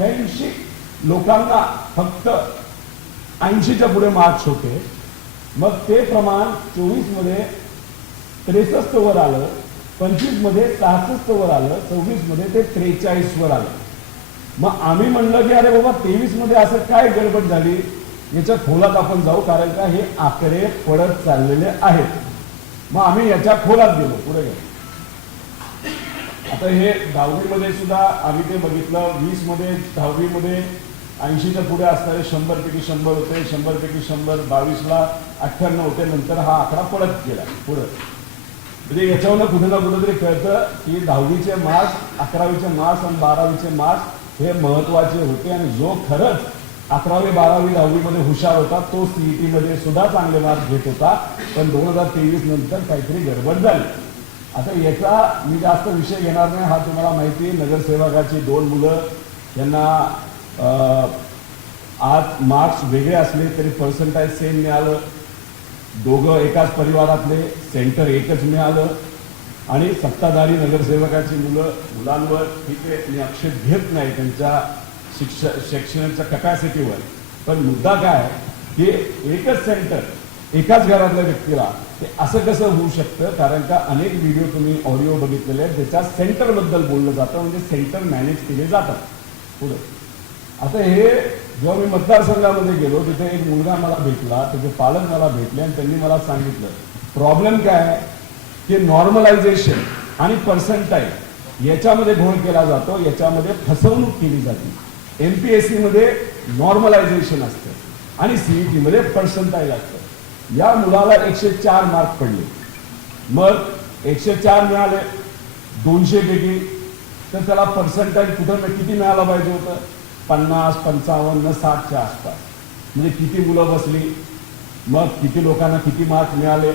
88 लोकांना फक्त 80च्या पुढे मार्क्स होते. मग ते प्रमाण 24 मध्ये 63 वर आलं, 25 मध्ये 66 वर आलं, 24 मध्ये ते 43 वर आलं. मग आम्ही म्हणलं की अरे बाबा 23 मध्ये असं काय गडबड झाली, याच्या खोलात आपण जाऊ, कारण का हे आकडे पडत चाललेले आहेत. मग आम्ही याच्या खोलात गेलो, पुढे गेलो. आता हे 10वी मध्ये सुद्धा आम्ही ते बघितलं. 20 मध्ये 10वी मध्ये 80च्या पुढे असणारे 100 पैकी 100 होते, 100 पैकी 100, 22 ला 98 होते. नंतर हा आकडा पडत गेला पुढे. म्हणजे याच्यावर कुठे ना कुठेतरी कळतं की 10वीचे मार्क्स, 11वीचे मार्क्स आणि 12वीचे मार्क्स हे महत्वाचे होते. आणि जो खरंच 11वी 12वी 10वी मध्ये हुशार होता तो सीईटी मध्ये सुद्धा चांगले मार्क्स घेत होता. पण 2023 नंतर काहीतरी गडबड झाली. आता याचा मी जास्त विषय घेणार नाही. हा तुम्हाला माहिती आहे, नगरसेवकाची 2 मुलं, यांना आज मार्क्स वेगळे असले तरी पर्सेंटाइज सेम मिळालं. दोघं एकाच परिवारातले, सेंटर एकच मिळालं. आणि सत्ताधारी नगरसेवकाची मुलांवर ठीक आहे, मी आक्षेप घेत नाही त्यांच्या शैक्षणिकच्या कॅपॅसिटीवर. पण मुद्दा काय की एकच सेंटर, एकाच घरातल्या व्यक्तीला ते असं कसं होऊ शकतं. कारण का अनेक व्हिडिओ तुम्ही ऑडिओ बघितलेले आहेत, त्याच्या सेंटर बद्दल बोललं जातं, म्हणजे सेंटर मॅनेज केले जातात पुढे. आता हे जेव्हा मी मतदारसंघामध्ये गेलो, तिथे एक मुलगा मला भेटला, त्याचे पालक मला भेटले आणि त्यांनी मला सांगितलं प्रॉब्लेम काय आहे की नॉर्मलायझेशन आणि पर्सेंटाइल याच्यामध्ये घोळ केला जातो, याच्यामध्ये फसवणूक केली जाते. एमपीएससी मध्ये नॉर्मलायझेशन असतं आणि सीईटी मध्ये पर्सेंटाइल असतं. या मुलाला 104 मार्क पडले. मग 104 मिळाले 200 पैकी, तर त्याला पर्सेंटाइल कुठं किती मिळाला पाहिजे होतं, 50, 55, 60च्या आसपास. म्हणजे किती मुलं बसली, मग किती लोकांना किती मार्क मिळाले,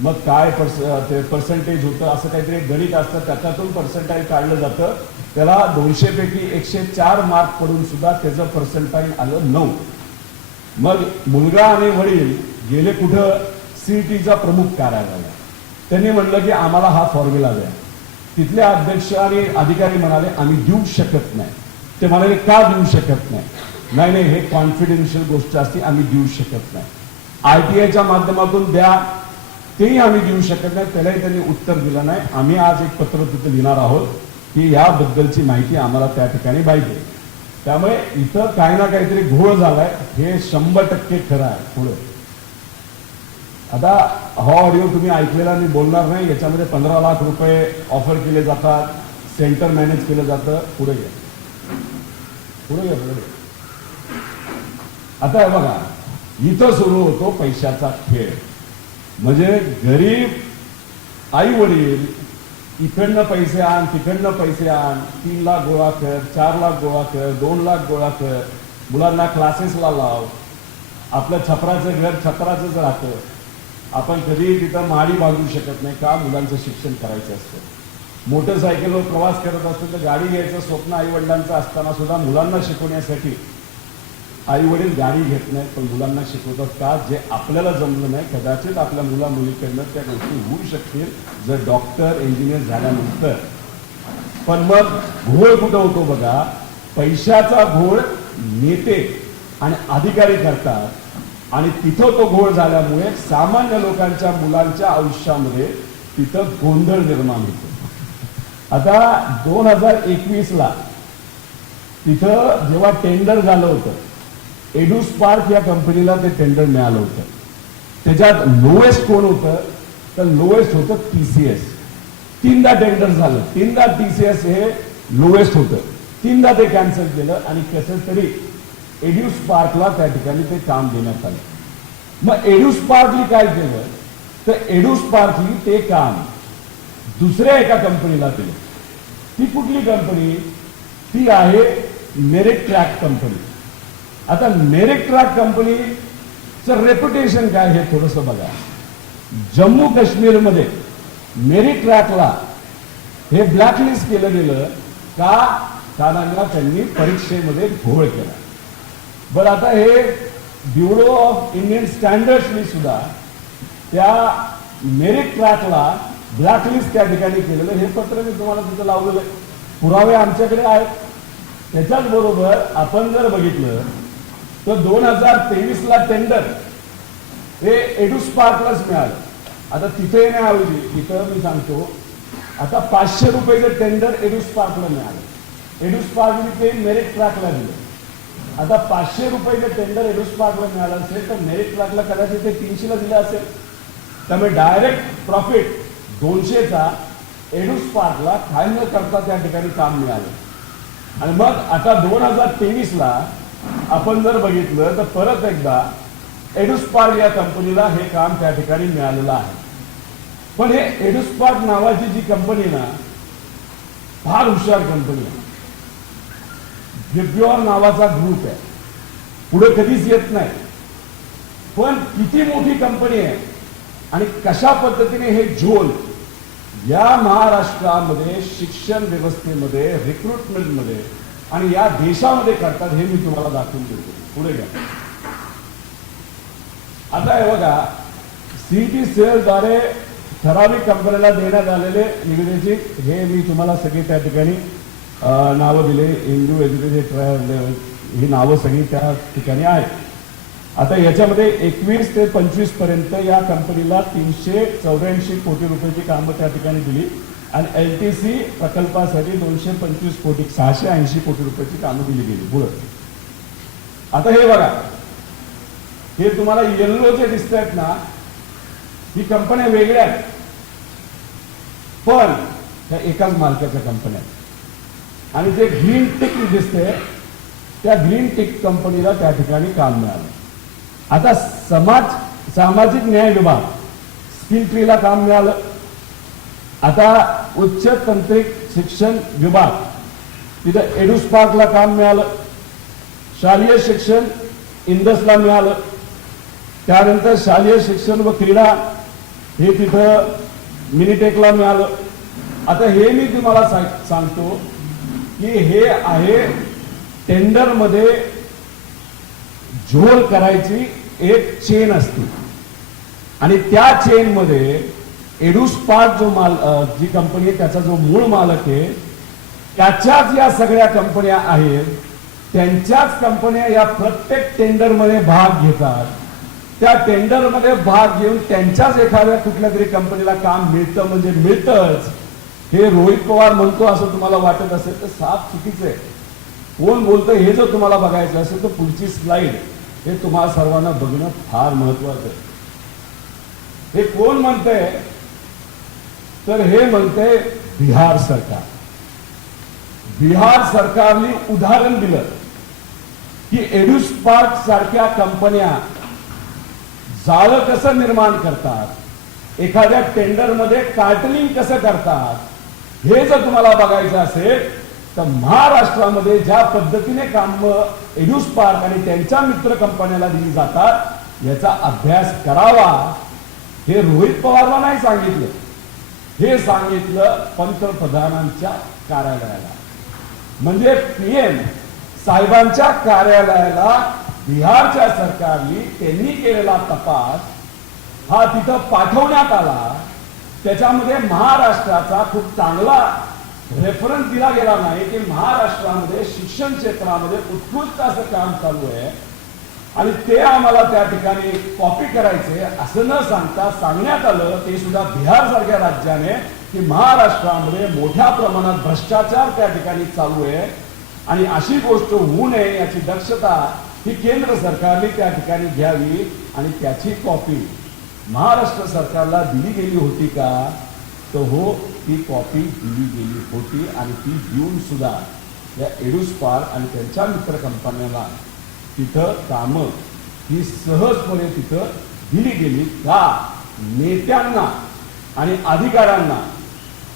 मग काय पर्सेंटेज होतं, असं काहीतरी गणित असतं, त्याच्यातून पर्सेंटाइल काढलं जातं. त्याला 200 पैकी 104 मार्क पडून सुद्धा त्याचं पर्सेंटाइल आलं 9. मग मुलगा आणि वडील गेले कुठं, सीईटीचा प्रमुख कार्यालयाला. त्यांनी म्हणलं की आम्हाला हा फॉर्म्युला द्या. तिथले अध्यक्ष आणि अधिकारी म्हणाले आम्ही देऊ शकत नाही. ते म्हणाले का देऊ शकत नाही, नाही नाही हे कॉन्फिडेन्शियल गोष्ट असते, आम्ही देऊ शकत नाही. आरटीआयच्या माध्यमातून द्या, तेही आम्ही देऊ शकत नाही. त्यालाही त्यांनी उत्तर दिलं नाही. आम्ही आज एक पत्र तिथे लिहिणार आहोत की याबद्दलची माहिती आम्हाला त्या ठिकाणी पाहिजे. त्यामुळे इथं काही ना काहीतरी घोळ झालाय, हे 100% खरं आहे. पुढे आता हा ऑडिओ तुम्ही ऐकलेला मी बोलणार नाही. याच्यामध्ये 15 लाख रुपये ऑफर केले जातात, सेंटर मॅनेज केलं जातं. पुढे घ्या, पुढे घ्या, पुढे. आता बघा, इथं सुरू होतो पैशाचा खेळ. म्हणजे गरीब आई वडील इकडनं पैसे आण, तिकडनं पैसे आण, 3 लाख गोळा कर, 4 लाख गोळा कर, 2 लाख गोळा कर, मुलांना क्लासेसला लाव. आपलं छपराचं घर छपराचंच राहतं. आपण कधी तिथं माडी बांधू शकत नाही का, मुलांचं शिक्षण करायचं असतं. मोटरसायकलवर प्रवास करत असतो तर गाडी घ्यायचं स्वप्न आई वडिलांचं असताना सुद्धा मुलांना शिकवण्यासाठी आई वडील गाडी घेत नाहीत, पण मुलांना शिकवतात का, जे आपल्याला जमलं नाही कदाचित आपल्या मुला मुलीकडनं त्या गोष्टी होऊ शकतील जर डॉक्टर इंजिनियर झाल्यानंतर. पण मग घोळ कुठं होतो बघा, पैशाचा घोळ नेते आणि अधिकारी करतात. आणि तिथं तो घोळ झाल्यामुळे सामान्य लोकांच्या मुलांच्या आयुष्यामध्ये तिथं गोंधळ निर्माण होतो. आता 2021 ला तिथं जेव्हा टेंडर झालं होतं, एडुस्पार्क या कंपनीला ते टेंडर मिळालं होतं. त्याच्यात लोएस्ट कोण होतं, तर लोएस्ट होतं टीसीएस. 3दा टेंडर झालं, 3दा टीसीएस हे लोएस्ट होतं, 3दा ते कॅन्सल केलं आणि कसं तरी एड्युस्पार्कला त्या ठिकाणी ते काम देण्यात आलं. मग एड्युस्पार्कली काय केलं, तर एड्युस्पार्कली ते काम दुसऱ्या एका कंपनीला दिलं. ती कुठली कंपनी, ती आहे मेरिट ट्रॅक कंपनी. आता मेरिट ट्रॅक कंपनीचं रेप्युटेशन काय हे थोडंसं बघा. जम्मू काश्मीरमध्ये मेरिट ट्रॅकला हे ब्लॅकलिस्ट केलं गेलं का, कारण त्यांनी परीक्षेमध्ये घोळ केला. बरं, आता हे ब्युरो ऑफ इंडियन स्टँडर्ड्सनी सुद्धा त्या मेरिट ट्रॅकला ब्लॅकलिस्ट त्या ठिकाणी केलेलं हे पत्र मी तुम्हाला तिथं लावलेलं आहे. पुरावे आमच्याकडे आहेत. त्याच्याच बरोबर आपण जर बघितलं तर 2023 ला टेंडर हे एडुस्पार्कलाच मिळालं. आता तिथे येण्याऐवजी इथं मी सांगतो आता 500 रुपयाचं टेंडर एडुस्पार्कला मिळालं. एडुस्पार्कने ते मेरिट ट्रॅकला दिलं. आता 500 रुपयाचं टेंडर एडुस्पार्कला मिळालं असेल तर मेरिट ट्रॅकला कदाचित ते 300 ला दिलं असेल. त्यामुळे डायरेक्ट प्रॉफिट 200चा एडुस्पार्कला काय न करता त्या ठिकाणी काम मिळालं. आणि मग आता 2023 ला आपण जर बघितलं तर परत एकदा एडुस्पार्क या कंपनीला हे काम त्या ठिकाणी मिळालेलं आहे. पण हे एडुस्पार्क नावाची जी कंपनी ना फार हुशार कंपनी आहे. विप्युअर नावाचा ग्रुप आहे, पुढे कधीच येत नाही. पण किती मोठी कंपनी आहे आणि कशा पद्धतीने हे झोल या महाराष्ट्रामध्ये शिक्षण व्यवस्थेमध्ये रिक्रुटमेंटमध्ये आणि या देशामध्ये करतात हे मी तुम्हाला दाखवून देतो. पुढे घ्या. आता हे बघा सीईटी सेलद्वारे ठराविक कंपन्याला देण्यात आलेले निविदेची हे मी तुम्हाला सगळी त्या ठिकाणी नावं दिले. हिंदू एज्युकेशन ही नावं सगळी त्या ठिकाणी आहेत. आता याच्यामध्ये 21 ते 25 पर्यंत या कंपनीला 384 कोटी रुपयाची कामं त्या ठिकाणी दिली आणि LTC प्रकल्पासाठी 225 कोटी 680 कोटी रुपयाची कामं दिली गेली. पुढं आता हे बघा हे तुम्हाला येल्लो जे दिसत आहेत ना ही कंपन्या वेगळ्या आहेत पण त्या एकाच मालकाच्या कंपन्या आहेत. आणि जे ग्रीन टिक दिसते त्या ग्रीन टिक कंपनीला त्या ठिकाणी काम मिळालं. आता सामाजिक न्याय विभाग स्किल ट्रीला काम मिळालं. आता उच्च तांत्रिक शिक्षण विभाग तिथं एडुस्पार्कला काम मिळालं. शालेय शिक्षण इंडसला मिळालं. त्यानंतर शालेय शिक्षण व क्रीडा हे तिथं मिनिटेकला मिळालं. आता हे मी तुम्हाला सांगतो की हे आहे टेंडर मध्ये झोल करायची एक चेन असते आणि त्या चेन मध्ये एडुस्पार्क जो जी कंपनी आहे त्याचा जो मूळ मालक आहे त्याच्याच या सगळ्या कंपन्या आहेत. त्यांच्याच कंपन्या या प्रत्येक टेंडर मध्ये भाग घेतात. त्या टेंडर मध्ये भाग घेऊन त्यांच्याच एखाद्या कुठल्या तरी कंपनीला काम मिळतं म्हणजे मिळतंच. हे रोहित पवार म्हणतो असं तुम्हाला वाटत असेल तर साफ चुकीचं आहे. कोण बोलतं हे जर तुम्हाला बघायचं असेल तर पुढची स्लाइड हे तुम्हाला सर्वांना बघणं फार महत्वाचं आहे. हे कोण म्हणतंय तर हे म्हणते बिहार सरकार. बिहार सरकारने उदाहरण दिलं की एडुस्पार्क सारख्या कंपन्या जाळं कसं निर्माण करतात, एखाद्या टेंडर मध्ये कार्टलिंग कसं करतात. हे जर तुम्हाला बघायचं असेल तर महाराष्ट्रामध्ये ज्या पद्धतीने काम एडुस्पार्क आणि त्यांच्या मित्र कंपन्याला दिली जातात याचा अभ्यास करावा. हे रोहित पवारला नाही सांगितलं, हे सांगितलं पंतप्रधानांच्या कार्यालयाला. म्हणजे PM साहेबांच्या कार्यालयाला बिहारच्या सरकारने त्यांनी केलेला तपास हा तिथं पाठवण्यात आला. त्याच्यामध्ये महाराष्ट्राचा खूप चांगला रेफरन्स दिला गेला नाही की महाराष्ट्रामध्ये शिक्षण क्षेत्रामध्ये उत्कृष्ट असं काम चालू आहे आणि ते आम्हाला त्या ठिकाणी कॉपी करायचे असं न सांगता सांगण्यात आलं ते सुद्धा बिहार सारख्या राज्याने की महाराष्ट्रामध्ये मोठ्या प्रमाणात भ्रष्टाचार त्या ठिकाणी चालू आहे आणि अशी गोष्ट होऊ नये याची दक्षता ही केंद्र सरकारने त्या ठिकाणी घ्यावी आणि त्याची कॉपी महाराष्ट्र सरकारला दिली गेली होती का तर हो ती कॉपी दिली गेली होती आणि ती देऊन सुद्धा या एडुस्पार्क आणि त्यांच्या मित्र कंपन्यांना तिथं कामं ही सहजपणे तिथं दिली गेली का नेत्यांना आणि अधिकाऱ्यांना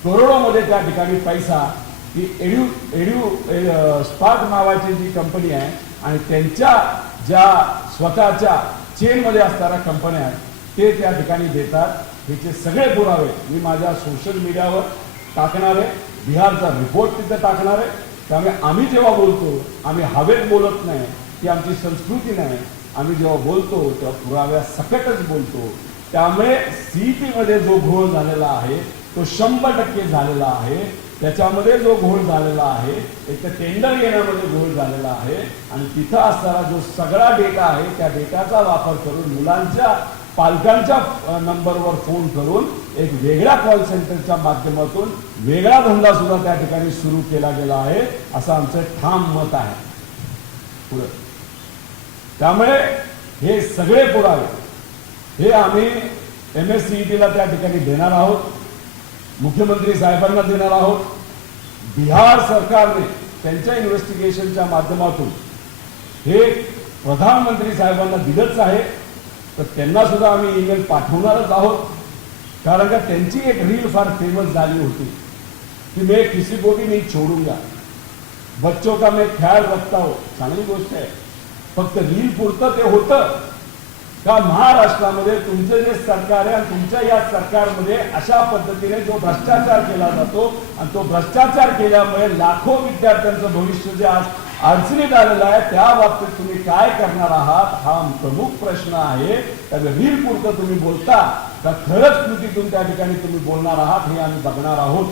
करोडोमध्ये त्या ठिकाणी पैसा ही स्पार्क नावाची जी कंपनी आहे आणि त्यांच्या ज्या स्वतःच्या चेनमध्ये असणाऱ्या कंपन्या आहेत ते त्या ठिकाणी देतात. ह्याचे सगळे पुरावे मी माझ्या सोशल मीडियावर टाकणार आहे. बिहारचा रिपोर्ट तिथे टाकणार आहे. त्यामुळे आम्ही जेव्हा बोलतो आम्ही हवेत बोलत नाही, ती आमची संस्कृती नाही. आम्ही जेव्हा बोलतो तेव्हा पुराव्या सकटच बोलतो. त्यामुळे CET मध्ये जो घोळ झालेला आहे तो 100% झालेला आहे. त्याच्यामध्ये जो घोळ झालेला आहे, एक तर टेंडर घेण्यामध्ये घोळ झालेला आहे आणि तिथं असणारा जो सगळा डेटा आहे त्या डेटाचा वापर करून मुलांच्या पालकांच्या नंबरवर फोन करून एक वेगळ्या कॉल सेंटरच्या माध्यमातून वेगळा धंदा सुद्धा त्या ठिकाणी सुरू केला गेला आहे, असं आमचं ठाम मत आहे. पुढे त्यामुळे हे सगळे पुरावे हे आम्ही MSCET त्या ठिकाणी देणार आहोत, मुख्यमंत्री साहेबांना देणार आहोत. बिहार सरकारने त्यांच्या इन्व्हेस्टिगेशनच्या माध्यमातून हे प्रधानमंत्री साहेबांना दिलंच आहे, तर त्यांना सुद्धा आम्ही ईमेल पाठवणारच आहोत. कारण का त्यांची एक रील फार फेमस झाली होती की मैं किसी को भी नहीं छोडूंगा, बच्चों का मैं ख्याल रखता हूं. चांगली गोष्ट आहे, फक्त रील पुरतं ते होतं का महाराष्ट्रामध्ये तुमचं जे सरकार आहे आणि तुमच्या या सरकारमध्ये अशा पद्धतीने जो भ्रष्टाचार केला जातो आणि तो भ्रष्टाचार केल्यामुळे लाखो विद्यार्थ्यांचं भविष्य जे आज अडचणीत आलेलं आहे त्या बाबतीत तुम्ही काय करणार आहात हा प्रमुख प्रश्न आहे. त्यामुळे रील पुरतं तुम्ही बोलता का खरंच कृतीतून त्या ठिकाणी तुम्ही बोलणार आहात हे आम्ही बघणार आहोत.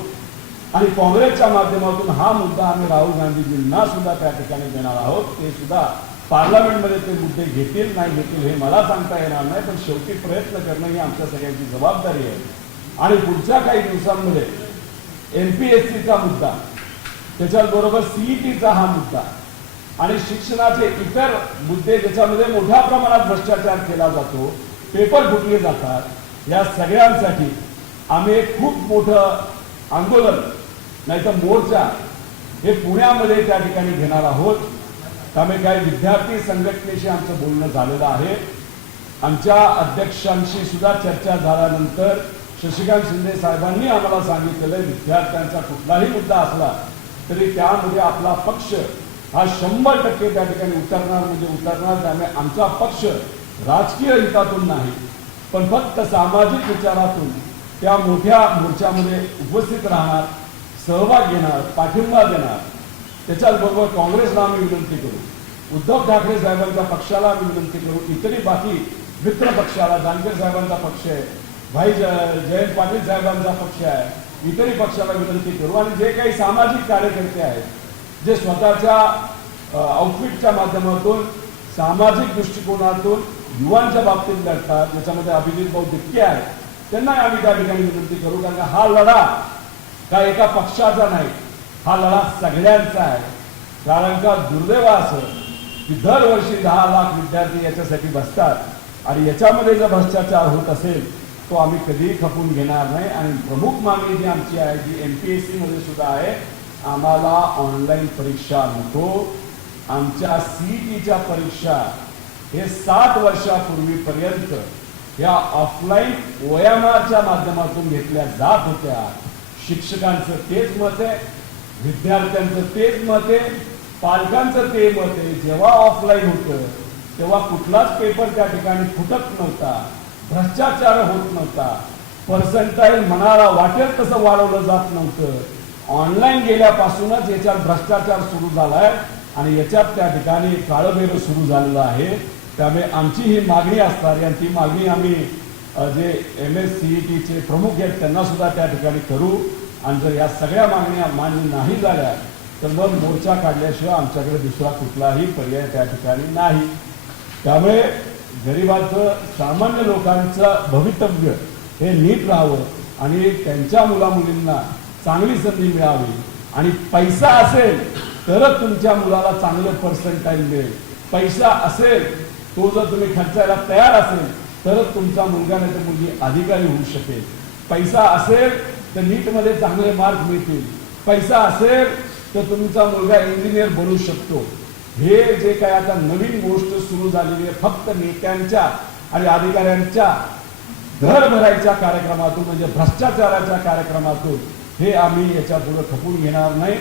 आणि काँग्रेसच्या माध्यमातून हा मुद्दा आम्ही राहुल गांधीजींना सुद्धा त्या ठिकाणी देणार आहोत. ते सुद्धा पार्लमेंटमध्ये ते मुद्दे घेतील नाही घेतील हे मला सांगता येणार नाही, पण शेवटी प्रयत्न करणं ही आमच्या सगळ्यांची जबाबदारी आहे. आणि पुढच्या काही दिवसांमध्ये MPSCचा मुद्दा, त्याच्याबरोबर CETचा हा मुद्दा आणि शिक्षणाचे इतर मुद्दे ज्याच्यामध्ये मोठ्या प्रमाणात भ्रष्टाचार केला जातो, पेपर फुटले जातात, या सगळ्यांसाठी आम्ही एक खूप मोठं आंदोलन नाहीतर मोर्चा हे पुण्यामध्ये त्या ठिकाणी घेणार आहोत. त्यामुळे काही विद्यार्थी संघटनेशी आमचं बोलणं झालेलं आहे. आमच्या अध्यक्षांशी सुद्धा चर्चा झाल्यानंतर शशिकांत शिंदे साहेबांनी आम्हाला सांगितलेलं विद्यार्थ्यांचा कुठलाही मुद्दा असला तरी त्यामध्ये आपला पक्ष हा 100% त्या ठिकाणी उतरणार म्हणजे उतरणार. त्यामुळे आमचा पक्ष राजकीय हितातून नाही पण फक्त सामाजिक विचारातून त्या मोठ्या मोर्चामध्ये उपस्थित राहणार, सहभाग घेणार, पाठिंबा देणार. त्याच्याबरोबर काँग्रेसला आम्ही विनंती करू, उद्धव ठाकरे साहेबांच्या पक्षाला आम्ही विनंती करू, इतरही बाकी मित्र पक्षाला, जानकर साहेबांचा पक्ष आहे, भाई जयंत पाटील साहेबांचा पक्ष आहे, इतरही पक्षाला विनंती करू. आणि जे काही सामाजिक कार्यकर्ते आहेत जे स्वतःच्या आउटफिटच्या माध्यमातून सामाजिक दृष्टिकोनातून युवांच्या बाबतीत लढतात, ज्याच्यामध्ये अभिजित भाऊ दिपके आहेत, त्यांना आम्ही त्या ठिकाणी विनंती करू. कारण हा लढा का एका पक्षाचा नाही, हा लढा सगळ्यांचा आहे. कारण का दुर्दैव असं की दरवर्षी 10 लाख विद्यार्थी याच्यासाठी बसतात आणि याच्यामध्ये जर भ्रष्टाचार होत असेल तो आम्ही कधीही खपून घेणार नाही. आणि प्रमुख मागणी जी आमची आहे जी MPSC मध्ये सुद्धा आहे, आम्हाला ऑनलाईन परीक्षा नको. आमच्या CETच्या परीक्षा हे 7 वर्षापूर्वीपर्यंत या ऑफलाईन OMRच्या माध्यमातून घेतल्या जात होत्या. शिक्षकांचं तेच मत आहे, विद्यार्थ्यांचं तेच मत आहे, पालकांचं ते मत आहे. जेव्हा ऑफलाईन होतं तेव्हा कुठलाच पेपर त्या ठिकाणी फुटत नव्हता, भ्रष्टाचार होत नव्हता, पर्सेंटाईल मनाला वाटेल तसं वाढवलं जात नव्हतं. ऑनलाईन गेल्यापासूनच याच्यात भ्रष्टाचार सुरू झालाय आणि याच्यात त्या ठिकाणी काळबेरं सुरू झालेलं आहे. त्यामुळे आमची ही मागणी असणार आणि ती मागणी आम्ही जे MSCETचे प्रमुख आहेत त्यांना सुद्धा त्या ठिकाणी करू. आणि जर या सगळ्या मागण्या मान्य नाही झाल्या तर मग मोर्चा काढल्याशिवाय आमच्याकडे दुसरा कुठलाही पर्याय त्या ठिकाणी नाही. त्यामुळे गरिबांचं, सामान्य लोकांचं भवितव्य हे नीट राहावं आणि त्यांच्या मुलामुलींना चांगली संधी मिळावी. आणि पैसा असेल तरच तुमच्या मुलाला चांगलं पर्सेंटाईल मिळेल. पैसा असेल तो जर तुम्ही खर्चायला तयार असेल तरच तुमचा मुलगा नाही तर मुलगी अधिकारी होऊ शकेल. पैसा असेल तर नीटमध्ये चांगले मार्क मिळतील. पैसा असेल तर तुमचा मुलगा इंजिनियर बनू शकतो. हे जे काय आता नवीन गोष्ट सुरू झालेली आहे फक्त नेत्यांच्या आणि अधिकाऱ्यांच्या घर भरायच्या कार्यक्रमातून म्हणजे भ्रष्टाचाराच्या कार्यक्रमातून हे आम्ही याच्या पुढे खपून घेणार नाही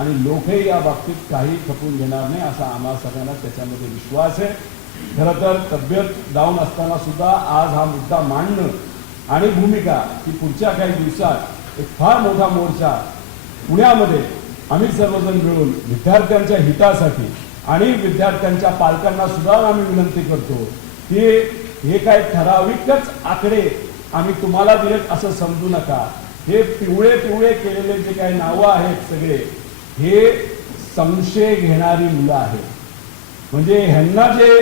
आणि लोकही या बाबतीत काही खपून घेणार नाही असा आम्हा सगळ्यांना त्याच्यामध्ये विश्वास आहे. खरं तर तब्येत डाऊन असताना सुद्धा आज हा मुद्दा मांडणं आणि भूमिका की पुढच्या काही दिवसात एक फार मोठा मोर्चा पुण्यामध्ये आम्ही सर्वजण मिळून विद्यार्थ्यांच्या हितासाठी आणि विद्यार्थ्यांच्या पालकांना सुद्धा आम्ही विनंती करतो की हे काय ठराविकच आकडे आम्ही तुम्हाला दिलेत असं समजू नका. हे पिवळे पिवळे केलेले जे काही नावं आहेत सगळे हे संशय घेणारी मुलं आहेत. म्हणजे ह्यांना जे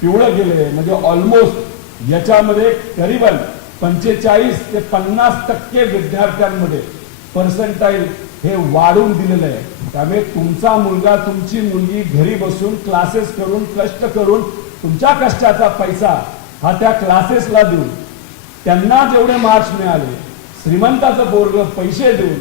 पिवळं केले म्हणजे ऑलमोस्ट याच्यामध्ये करीबन 45 ते 50% विद्यार्थ्यांमध्ये पर्सेंटाईल हे वाढून दिलेलं आहे. त्यामुळे तुमचा मुलगा तुमची मुलगी घरी बसून क्लासेस करून कष्ट करून तुमच्या कष्टाचा पैसा हा त्या क्लासेसला देऊन त्यांना जेवढे मार्क्स मिळाले, श्रीमंताचं पोरग पैसे देऊन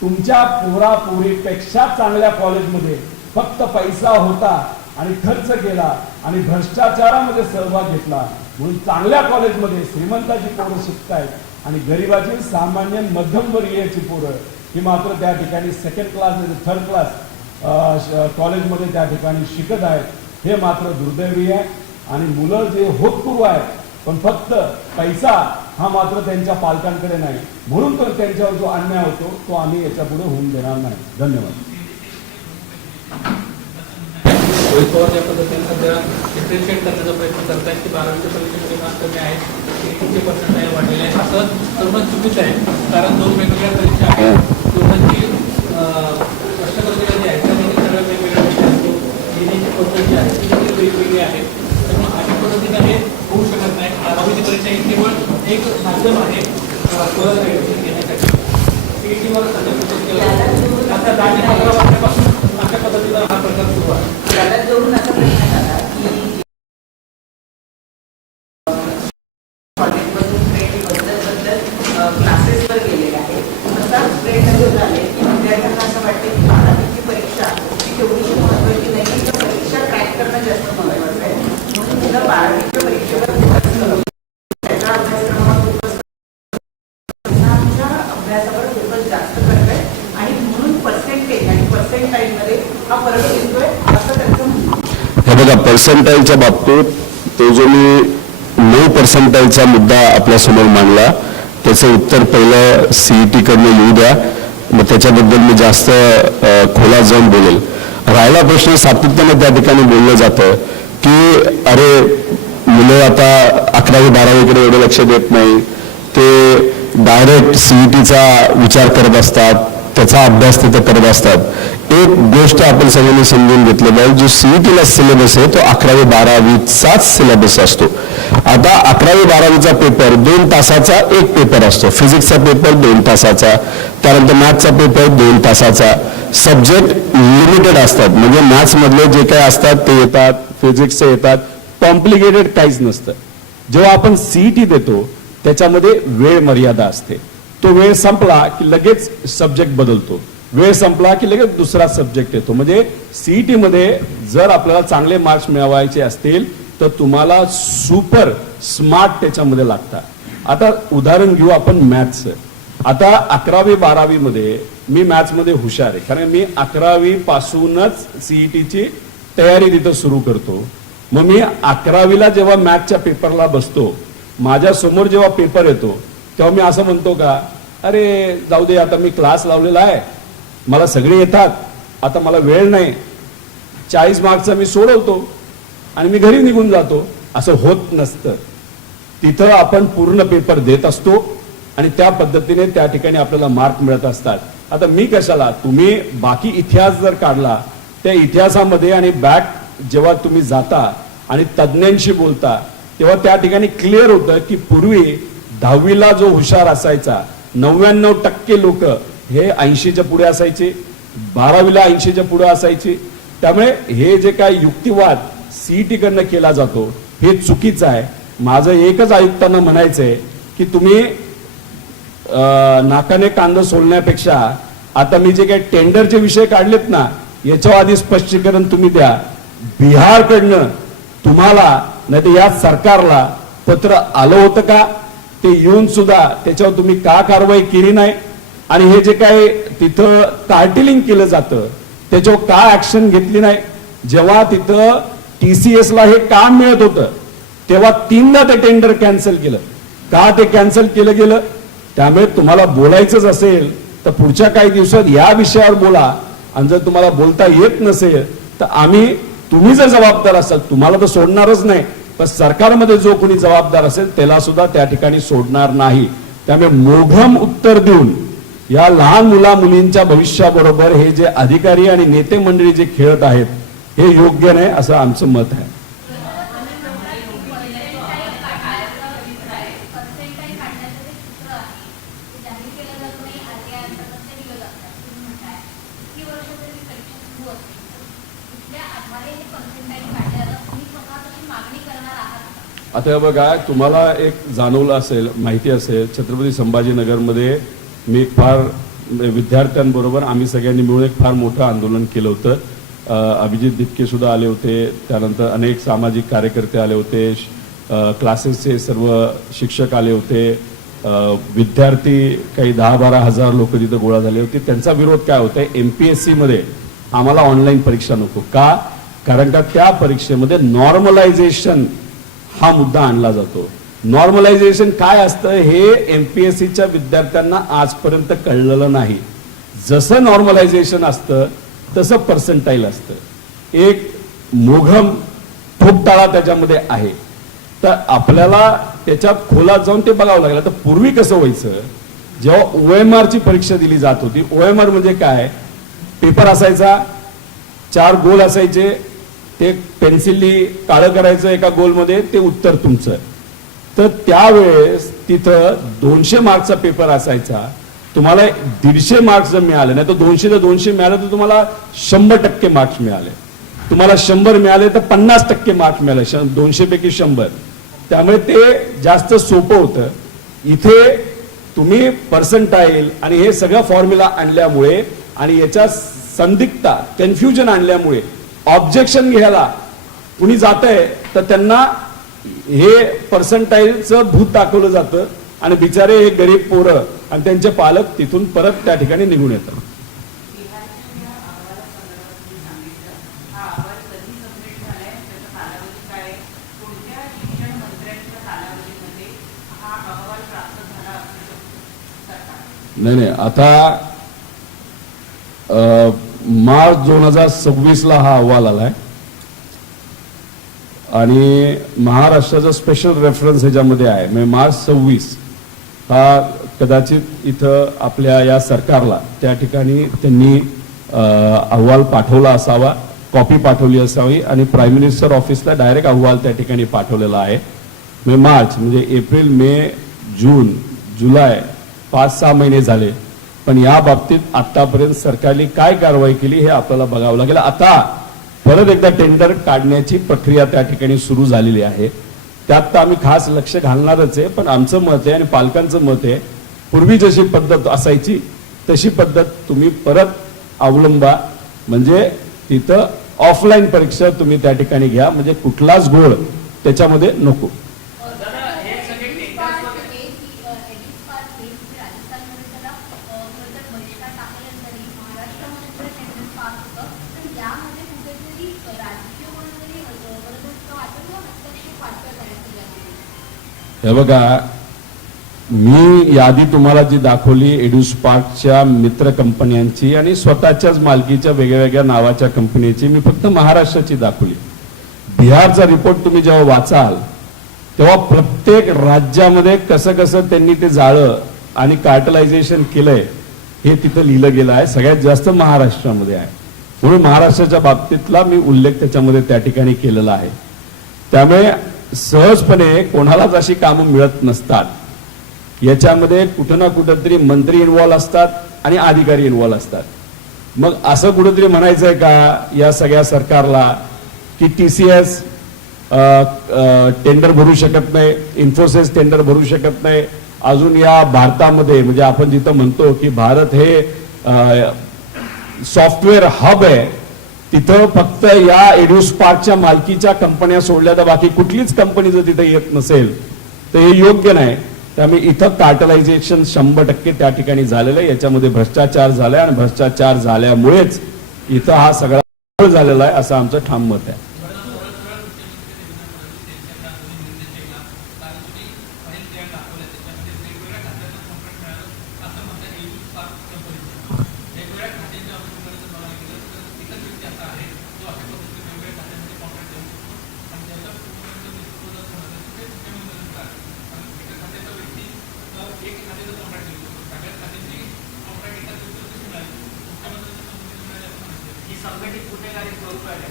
तुमच्या पोरापोरीपेक्षा चांगल्या कॉलेजमध्ये फक्त पैसा होता आणि खर्च केला आणि भ्रष्टाचारामध्ये सहभाग घेतला म्हणून चांगल्या कॉलेजमध्ये श्रीमंताची पोरं शिकतायत आणि गरिबाची सामान्य मध्यमवर्गीयाची पोरं ही मात्र त्या ठिकाणी सेकंड क्लास थर्ड क्लास कॉलेजमध्ये त्या ठिकाणी शिकत आहेत. हे मात्र दुर्दैवी आहे. आणि मुलं जे होतकरू आहेत पण फक्त पैसा हा मात्र त्यांच्या पालकांकडे नाही, म्हणून तर त्यांच्यावर जो अन्याय होतो तो आम्ही याच्या पुढे होऊन देणार नाही. धन्यवाद. रोहित पवार ज्या पद्धतीने सध्या डिफरेन्शिएट करण्याचा प्रयत्न करतायत की 12वीच्या परीक्षेमध्ये मार्क कमी आहेत, सीईटीचे पर्सेंटाईल वाढलेले आहेत, असं करणं चुकीचं आहे. कारण दोन वेगवेगळ्या परीक्षा आहेत, दोघांची प्रश्नपत्रिका जी आहे त्यामध्ये सगळ्या वेगवेगळ्या विषय असतो, लिहिण्याची पद्धत जी आहे ती देखील वेगवेगळी आहे. त्यामुळे अशा पद्धतीने हे होऊ शकत नाही. 12वीची परीक्षा ही केवळ एक माध्यम आहे घेण्यासाठी. सीईटीवर सध्या आता 10 ते 15 वर्षापासून अशा पद्धतीचा हा प्रकार सुरू आहे. त्याला जोडून असा प्रश्न झाला की कॉलेजमधून ट्रेंड बदलत क्लासेसवर गेलेले आहे. असा ट्रेंड जो झाले की विद्यार्थ्यांना असं वाटते की 12वीची परीक्षा ही तेवढीशी महत्त्वाची नाही, तर परीक्षा ट्रॅक करणं जास्त महत्त्वाचं आहे. म्हणून मुलं 12वीच्या परीक्षेवर फोकस करून त्याच्या अभ्यासक्रमावर फोकस आमच्या अभ्यासावर फोकस जास्त करत आहे आणि म्हणून पर्सेंटेज आणि पर्सेंटाईलमध्ये हा फरक येतोय असं त्यांचं म्हणणं. हे बघा, पर्सेंटाईलच्या बाबतीत तो जो मी 9% मुद्दा आपल्यासमोर मांडला त्याचं उत्तर पहिलं सीईटी कडनं येऊ द्या, मग त्याच्याबद्दल मी जास्त खोलात जाऊन बोलेल. राहिला प्रश्न सातत्याने त्या ठिकाणी बोललं जातं की अरे मुलं आता 11वी 12वीकडे एवढं लक्ष देत नाही, ते डायरेक्ट सीईटीचा विचार करत असतात, त्याचा अभ्यास तिथं करत असतात. एक गोष्ट आपण सगळ्यांनी समजून घेतलं पाहिजे, जो सीईटीला सिलेबस आहे तो 11वी 12वीचाच सिलेबस असतो. आता 11वी 12वीचा पेपर 2 तासाचा एक पेपर असतो, फिजिक्सचा पेपर 2 तासाचा, त्यानंतर मॅथ्सचा पेपर 2 तासाचा. सब्जेक्ट लिमिटेड असतात, म्हणजे मॅथ्समधले जे काही असतात ते येतात, फिजिक्सचे येतात, कॉम्प्लिकेटेड काहीच नसतं. जेव्हा आपण सीईटी देतो त्याच्यामध्ये वेळ मर्यादा असते. तो वेळ संपला की लगेच सब्जेक्ट बदलतो, वेळ संपला की लगेच दुसरा सब्जेक्ट येतो. म्हणजे सीईटी मध्ये जर आपल्याला चांगले मार्क्स मिळवायचे असतील तर तुम्हाला सुपर स्मार्ट त्याच्यामध्ये लागतात. आता उदाहरण घेऊ आपण मॅथ्सचं. आता 11वी 12वी मध्ये मी मॅथ्समध्ये हुशार आहे, कारण मी 11वी पासूनच सीईटीची तयारी तिथं सुरू करतो. मग मी 11वीला जेव्हा मॅथ्सच्या पेपरला बसतो, माझ्या समोर जेव्हा पेपर येतो तेव्हा मी असं म्हणतो का अरे जाऊ दे, आता मी क्लास लावलेला आहे, मला सगळे येतात, आता मला वेळ नाही, 40 मार्क्सचा मी सोडवतो आणि मी घरी निघून जातो. असं होत नसतं. तिथं आपण पूर्ण पेपर देत असतो आणि त्या पद्धतीने त्या ठिकाणी आपल्याला मार्क मिळत असतात. आता मी कशाला, तुम्ही बाकी इतिहास जर काढला त्या इतिहासामध्ये आणि बॅक जेव्हा तुम्ही जाता आणि तज्ज्ञांशी बोलता तेव्हा त्या ठिकाणी क्लिअर होतं की पूर्वी 10वीला जो हुशार असायचा 99% लोक हे 80च्या पुढे असायचे, 12वीला 80च्या पुढे असायचे. त्यामुळे हे जे काही युक्तिवाद सीईटी कडनं केला जातो हे चुकीचं आहे. माझं एकच आयुक्तांना म्हणायचंय की तुम्ही नाकाने कांदा सोलण्यापेक्षा आता मी जे काही टेंडरचे विषय काढलेत ना याच्या आधी स्पष्टीकरण तुम्ही द्या. बिहारकडनं तुम्हाला नाही तर या सरकारला पत्र आलं होतं का, ते येऊन सुद्धा त्याच्यावर तुम्ही का कारवाई केली नाही, आणि हे जे काही तिथं कार्टिलिंग केलं जातं त्याच्यावर का ऍक्शन घेतली नाही. जेव्हा तिथं TCS ला हे काम मिळत होतं तेव्हा 3दा ते टेंडर कॅन्सल केलं. का ते कॅन्सल केलं गेलं? त्यामुळे तुम्हाला बोलायचंच असेल तर पुढच्या काही दिवसात या विषयावर बोला, आणि जर तुम्हाला बोलता येत नसेल तर आम्ही, तुम्ही जर जबाबदार असाल, तुम्हाला तर सोडणारच नाही, पण सरकारमध्ये जो कोणी जबाबदार असेल त्याला सुद्धा त्या ठिकाणी सोडणार नाही. त्यामुळे मोघम उत्तर देऊन या लहान मुला मुलींच्या भविष्याबरोबर हे जे अधिकारी आणि नेते मंडळी जे खेळत आहेत हे योग्य नाही असं आमचं मत आहे. आता हे बघा, तुम्हाला एक जाणवलं असेल, माहिती असेल, छत्रपती संभाजीनगरमध्ये मी एक फार विद्यार्थ्यांबरोबर आम्ही सगळ्यांनी मिळून एक फार मोठं आंदोलन केलं होतं. अभिजित दिपके सुद्धा आले होते, त्यानंतर अनेक सामाजिक कार्यकर्ते आले होते, क्लासेसचे सर्व शिक्षक आले होते, विद्यार्थी काही 10-12 हजार लोक तिथं गोळा झाले होते. त्यांचा विरोध काय होता, MPSC मध्ये आम्हाला ऑनलाईन परीक्षा नको का, कारण का त्या परीक्षेमध्ये नॉर्मलायझेशन हा मुद्दा आणला जातो. नॉर्मलायझेशन काय असतं हे MPSCच्या विद्यार्थ्यांना आजपर्यंत कळलेलं नाही. जसं नॉर्मलायझेशन असतं तसं पर्सेंटाईल असतं. एक मोघम ठोकताळा त्याच्यामध्ये आहे. तर आपल्याला त्याच्यात खोलात जाऊन ते बघावं लागलं. तर पूर्वी कसं व्हायचं, जेव्हा OMR ची परीक्षा दिली जात होती, OMR म्हणजे काय, पेपर असायचा, 4 गोल असायचे, ते पेन्सिलनी काळं करायचं एका गोलमध्ये, ते उत्तर तुमचं. तर त्यावेळेस तिथं 200 मार्कचा पेपर असायचा. तुम्हाला 150 मार्क्स जर मिळाले नाही तर 200 200 मिळाले तर तुम्हाला 100% मार्क्स मिळाले. तुम्हाला 100 मिळाले तर 50% मार्क्स मिळाले, 200 पैकी 100. त्यामुळे ते जास्त सोपं होतं. इथे तुम्ही पर्सेंटाईल आणि हे सगळं फॉर्म्युला आणल्यामुळे आणि याच्या संदिग्धता कन्फ्युजन आणल्यामुळे ऑब्जेक्शन घ्यायला कुणी जात आहे तर त्यांना हे पर्सेंटाईलचं भूत दाखवलं जातं आणि बिचारे हे गरीब पोरं आणि त्यांचे पालक तिथून परत त्या ठिकाणी निघून येतात. नाही, आता मार्च 2026 ला हा अहवाल आलाय आणि महाराष्ट्राचा स्पेशल रेफरन्स ह्याच्यामध्ये आहे. म्हणजे मार्च 26 हा कदाचित इथं आपल्या या सरकारला त्या ठिकाणी त्यांनी अहवाल पाठवला असावा, कॉपी पाठवली असावी आणि प्राईम मिनिस्टर ऑफिसला डायरेक्ट अहवाल त्या ठिकाणी पाठवलेला आहे. म्हणजे मार्च म्हणजे एप्रिल, मे, जून, जुलै 5-6 महिने झाले. पण या बाबतीत आतापर्यंत सरकारने काय कारवाई केली हे आपल्याला बघावं लागेल. आता परत एकदा टेंडर काढण्याची प्रक्रिया त्या ठिकाणी सुरू झालेली आहे. त्यात तर आम्ही खास लक्ष घालणारच आहे. पण आमचं मत आहे आणि पालकांचं मत आहे, पूर्वी जशी पद्धत असायची तशी पद्धत तुम्ही परत अवलंबा. म्हणजे तिथं ऑफलाईन परीक्षा तुम्ही त्या ठिकाणी घ्या, म्हणजे कुठलाच घोळ त्याच्यामध्ये नको. हे बघा, मी यादी तुम्हाला जी दाखवली एड्युस्पार्कच्या मित्र कंपन्यांची आणि स्वतःच्याच मालकीच्या वेगवेगळ्या नावाच्या कंपनीची, मी फक्त महाराष्ट्राची दाखवली. बिहारचा रिपोर्ट तुम्ही जेव्हा वाचाल तेव्हा प्रत्येक राज्यामध्ये कसं कसं त्यांनी ते जाळं आणि कार्टलायझेशन केलंय हे तिथं लिहिलं गेलं आहे. सगळ्यात जास्त महाराष्ट्रामध्ये आहे. म्हणून महाराष्ट्राच्या बाबतीतला मी उल्लेख त्याच्यामध्ये त्या ठिकाणी केलेला आहे. त्यामुळे सहजपणे कोणालाच अशी कामं मिळत नसतात. याच्यामध्ये कुठं ना कुठं तरी मंत्री इन्व्हॉल्व असतात आणि अधिकारी इन्व्हॉल्व असतात. मग असं कुठंतरी म्हणायचंय का या सगळ्या सरकारला की TCS टेंडर भरू शकत नाही, इन्फोसिस टेंडर भरू शकत नाही. अजून या भारतामध्ये म्हणजे आपण जिथं म्हणतो की भारत हे सॉफ्टवेअर हब आहे, तिथं फक्त या एड्युस्पार्कच्या मालकीच्या कंपन्या सोडल्या तर बाकी कुठलीच कंपनी जर तिथे येत नसेल तर हे योग्य नाही. त्यामुळे इथं कार्टलायझेशन 100% त्या ठिकाणी झालेलं आहे. याच्यामध्ये भ्रष्टाचार झालाय आणि भ्रष्टाचार झाल्यामुळेच इथं हा सगळा झालेला आहे असं आमचं ठाम मत आहे.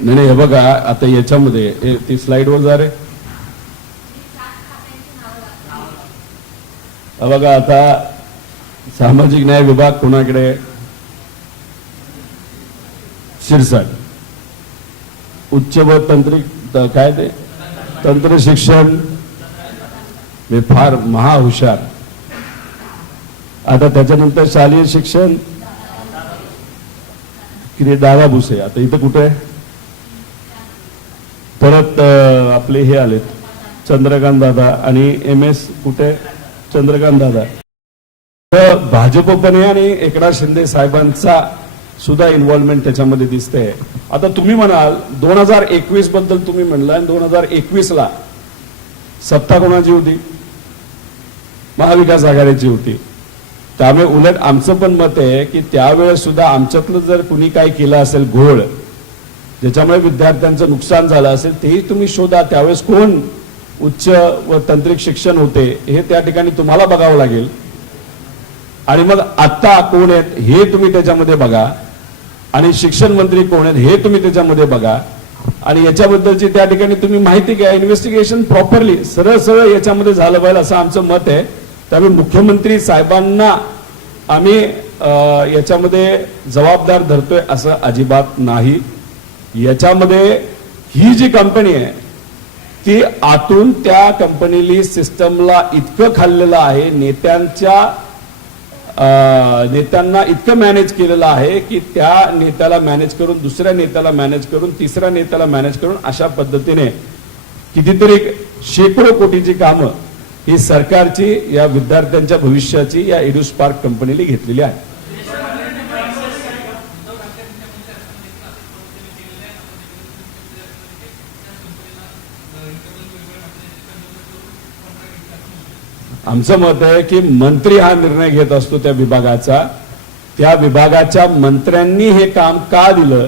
नाही नाही, हे बघा आता याच्यामध्ये ती स्लाइडवर जा रे. हा बघा आता सामाजिक न्याय विभाग कोणाकडे? शिरसाट. उच्च व तांत्रिक काय ते तंत्र शिक्षण हे फार महाहुशार. आता त्याच्यानंतर शालेय शिक्षण दादा भुसे. आता इथं कुठे आहे? परत आपले हे आलेत चंद्रकांत दादा आणि MS कुठे? चंद्रकांत दादा. तर भाजप पण आहे आणि एकनाथ शिंदे साहेबांचा सुद्धा इन्व्हॉल्वमेंट त्याच्यामध्ये दिसते. आता तुम्ही म्हणाल 2021 बद्दल तुम्ही म्हणला, 2021 ला सत्ता कोणाची होती? महाविकास आघाडीची होती. त्यामुळे उलट आमचं पण मत आहे की त्यावेळेस सुद्धा आमच्यातलं जर कुणी काय केलं असेल घोळ ज्याच्यामुळे विद्यार्थ्यांचं नुकसान झालं असेल तेही तुम्ही शोधा. त्यावेळेस कोण उच्च व तांत्रिक शिक्षण होते हे त्या ठिकाणी तुम्हाला बघावं लागेल. आणि मग आता कोण आहेत हे तुम्ही त्याच्यामध्ये बघा आणि शिक्षण मंत्री कोण आहेत हे तुम्ही त्याच्यामध्ये बघा आणि याच्याबद्दलची त्या ठिकाणी तुम्ही माहिती घ्या. इन्व्हेस्टिगेशन प्रॉपरली सरळ सरळ याच्यामध्ये झालं पाहिजे असं आमचं मत आहे. त्यामुळे मुख्यमंत्री साहेबांना आम्ही याच्यामध्ये जबाबदार धरतोय असं अजिबात नाही. याच्यामध्ये ही जी कंपनी आहे ती आतून त्या कंपनीली सिस्टमला इतकं खाल्लेलं आहे, नेत्यांना इतकं मॅनेज केलेलं आहे की त्या नेत्याला मॅनेज करून दुसऱ्या नेत्याला मॅनेज करून तिसऱ्या नेत्याला मॅनेज करून अशा पद्धतीने कितीतरी शेकडो कोटीची कामं ही सरकारची या विद्यार्थ्यांच्या भविष्याची या एड्युस्पार्क कंपनीने घेतलेली आहे. आमचं मत आहे की मंत्री हा निर्णय घेत असतो त्या विभागाचा. त्या विभागाच्या मंत्र्यांनी हे काम का दिलं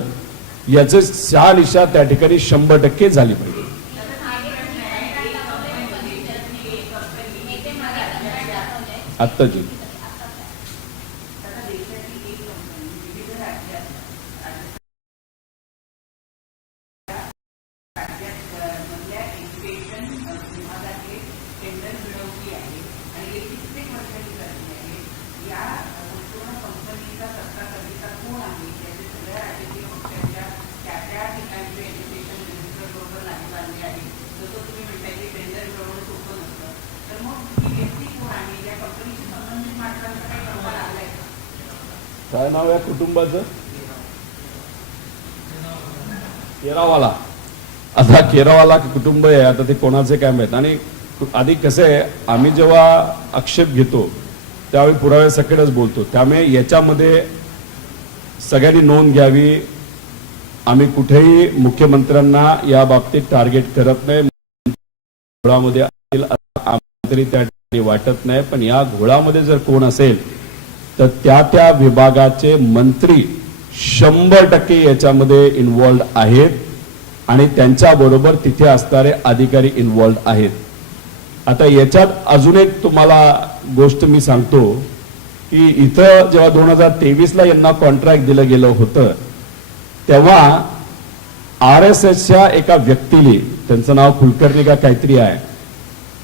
याचं शहानिशा त्या ठिकाणी 100% झाली पाहिजे. आत्ताची काय नाव या कुटुंबाचं? केरावाला. आता केरावाला कुटुंब आहे, आता ते कोणाचे काय माहित. आणि आधी कसं आहे आम्ही जेव्हा आक्षेप घेतो त्यावेळी पुरावे सकटच बोलतो. त्यामुळे याच्यामध्ये सगळ्यांनी नोंद घ्यावी. आम्ही कुठेही मुख्यमंत्र्यांना या बाबतीत टार्गेट करत नाही. घोळामध्ये तरी त्या ठिकाणी वाटत नाही, पण या घोळामध्ये जर कोण असेल तर त्या विभागाचे मंत्री 100% याच्यामध्ये इन्व्हॉल्ड आहेत आणि त्यांच्याबरोबर तिथे असणारे अधिकारी इन्व्हॉल्ड आहेत. आता याच्यात अजून एक तुम्हाला गोष्ट मी सांगतो की इथं जेव्हा 2023 ला यांना कॉन्ट्रॅक्ट दिलं गेलं होतं तेव्हा RSSच्या एका व्यक्तीने, त्यांचं नाव कुलकर्णी का काहीतरी आहे,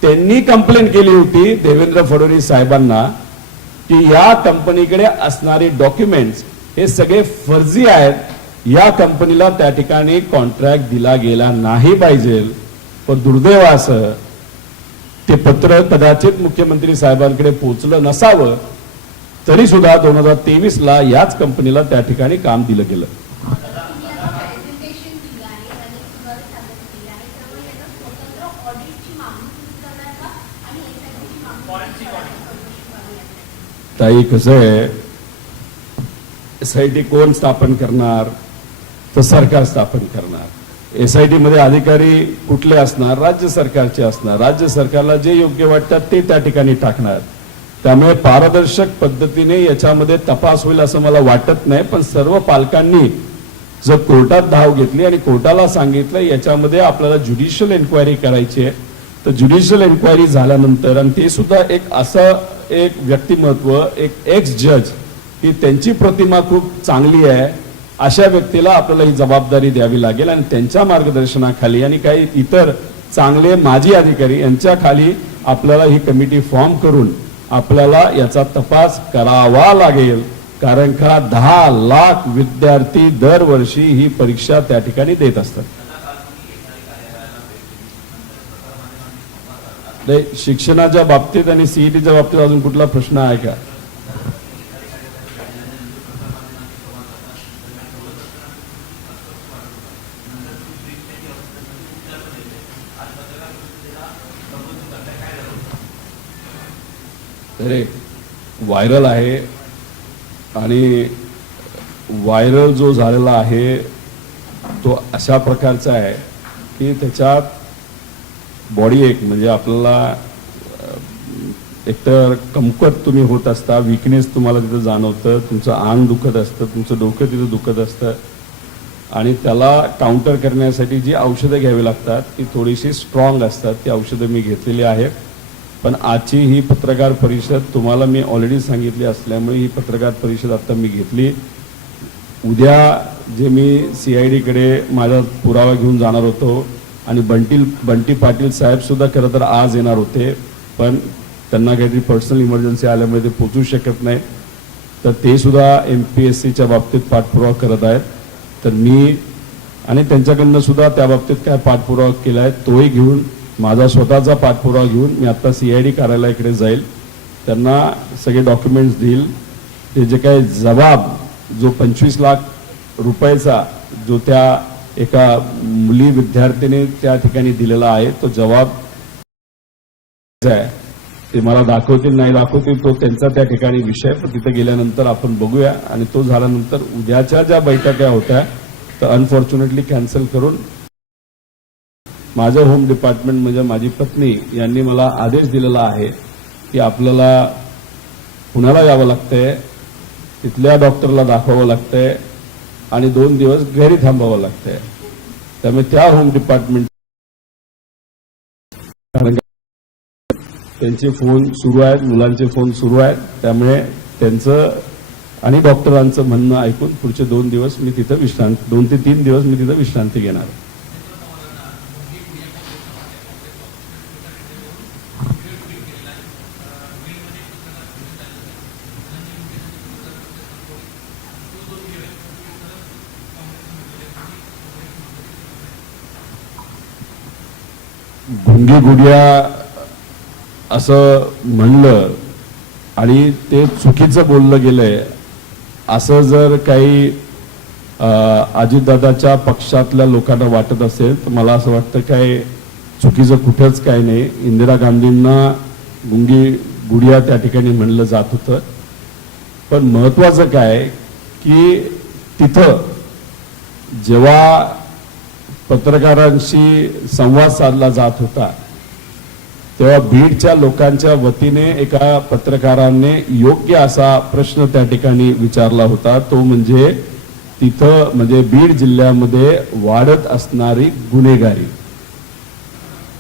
त्यांनी कंप्लेंट केली होती देवेंद्र फडणवीस साहेबांना की या कंपनीकडे असणारे डॉक्युमेंट्स हे सगळे फर्जी आहेत. या कंपनीला त्या ठिकाणी कॉन्ट्रॅक्ट दिला गेला नाही पाहिजे. पण दुर्दैव असं ते पत्र कदाचित मुख्यमंत्री साहेबांकडे पोहोचलं नसावं, तरी सुद्धा 2023 ला याच कंपनीला त्या ठिकाणी काम दिलं गेलं. ताई कसं आहे, SIT कोण स्थापन करणार? तर सरकार स्थापन करणार. SIT मध्ये अधिकारी कुठले असणार? राज्य सरकारचे असणार. राज्य सरकारला जे योग्य वाटतात ते त्या ठिकाणी टाकणार. त्यामुळे पारदर्शक पद्धतीने याच्यामध्ये तपास होईल असं मला वाटत नाही. पण सर्व पालकांनी जर कोर्टात धाव घेतली आणि कोर्टाला सांगितलं याच्यामध्ये आपल्याला ज्युडिशियल एन्क्वायरी करायची आहे, तर ज्युडिशियल एन्क्वायरी झाल्यानंतर, आणि ते सुद्धा एक असं एक व्यक्तिमत्व, एक एक्स जज की त्यांची प्रतिमा खूप चांगली आहे अशा व्यक्तीला आपल्याला ही जबाबदारी द्यावी लागेल आणि त्यांच्या मार्गदर्शनाखाली आणि काही इतर चांगले माजी अधिकारी यांच्या खाली आपल्याला ही कमिटी फॉर्म करून आपल्याला याचा तपास करावा लागेल. कारण का 10 लाख विद्यार्थी दरवर्षी ही परीक्षा त्या ठिकाणी देत असतात. शिक्षणाच्या बाबतीत आणि सीईटीच्या बाबतीत अजून कुठला प्रश्न आहे का? अरे व्हायरल आहे आणि व्हायरल जो झालेला आहे तो अशा प्रकारचा आहे की त्याच्यात बॉडी एक म्हणजे आपल्याला एकतर कमकुवत तुम्ही होत असता, विकनेस तुम्हाला तिथं जाणवतं, तुमचं अंग दुखत असतं, तुमचं डोकं तिथं दुखत असतं आणि त्याला काउंटर करण्यासाठी जी औषधं घ्यावी लागतात ती थोडीशी स्ट्रॉंग असतात. ती औषधं मी घेतलेली आहेत. पण आजची ही पत्रकार परिषद तुम्हाला मी ऑलरेडी सांगितली असल्यामुळे ही पत्रकार परिषद आता मी घेतली. उद्या जे मी CID माझा पुरावा घेऊन जाणार होतो आणि बंटी पाटील साहेब सुद्धा खरं तर आज येणार होते, पण त्यांना काहीतरी पर्सनल इमर्जन्सी आल्यामुळे ते पोचू शकत नाही. तर ते सुद्धा MPSCच्या बाबतीत पाठपुरावा करत आहेत. तर मी आणि त्यांच्याकडनं सुद्धा त्या बाबतीत काय पाठपुरावा केला आहे तोही घेऊन माझा स्वतःचा पाठपुरावा घेऊन मी आता CID कार्यालयाकडे जाईल. त्यांना सगळे डॉक्युमेंट्स देईल. ते जे काही जबाब जो 25 लाख रुपयाचा जो त्या एका मुली विद्यार्थीने त्या ठिकाणी दिलेला आहे तो जबाब आहे ते मला दाखवतील नाही दाखवतील तो त्यांचा त्या ठिकाणी विषय. पण तिथे गेल्यानंतर आपण बघूया आणि तो झाल्यानंतर उद्याच्या ज्या बैठका होत्या तर अनफॉर्च्युनेटली कॅन्सल करून माझं होम डिपार्टमेंट म्हणजे माझी पत्नी यांनी मला आदेश दिलेला आहे की आपल्याला पुण्याला यावं लागतंय, तिथल्या डॉक्टरला दाखवावं लागतंय आणि 2 दिवस घरी थांबावं लागतंय. त्यामुळे त्या होम डिपार्टमेंट त्यांचे फोन सुरू आहेत, मुलांचे फोन सुरू आहेत. त्यामुळे त्यांचं आणि डॉक्टरांचं म्हणणं ऐकून पुढचे 2 दिवस मी तिथं 2 ते 3 दिवस मी तिथं विश्रांती घेणार. गुंगी गुडिया असं म्हणलं आणि ते चुकीचं बोललं गेलंय असं जर काही अजितदादाच्या पक्षातल्या लोकांना वाटत असेल तर मला असं वाटतं काय चुकीचं कुठंच काही नाही. इंदिरा गांधींना गुंगी गुडिया त्या ठिकाणी म्हणलं जात होतं. पण महत्वाचं काय की तिथं जेव्हा पत्रकारांशी संवाद साधला जात होता तेव्हा बीडच्या लोकांच्या वतीने एका पत्रकाराने योग्य असा प्रश्न त्या ठिकाणी विचारला होता. तो म्हणजे तिथं म्हणजे बीड जिल्ह्यामध्ये वाढत असणारी गुन्हेगारी.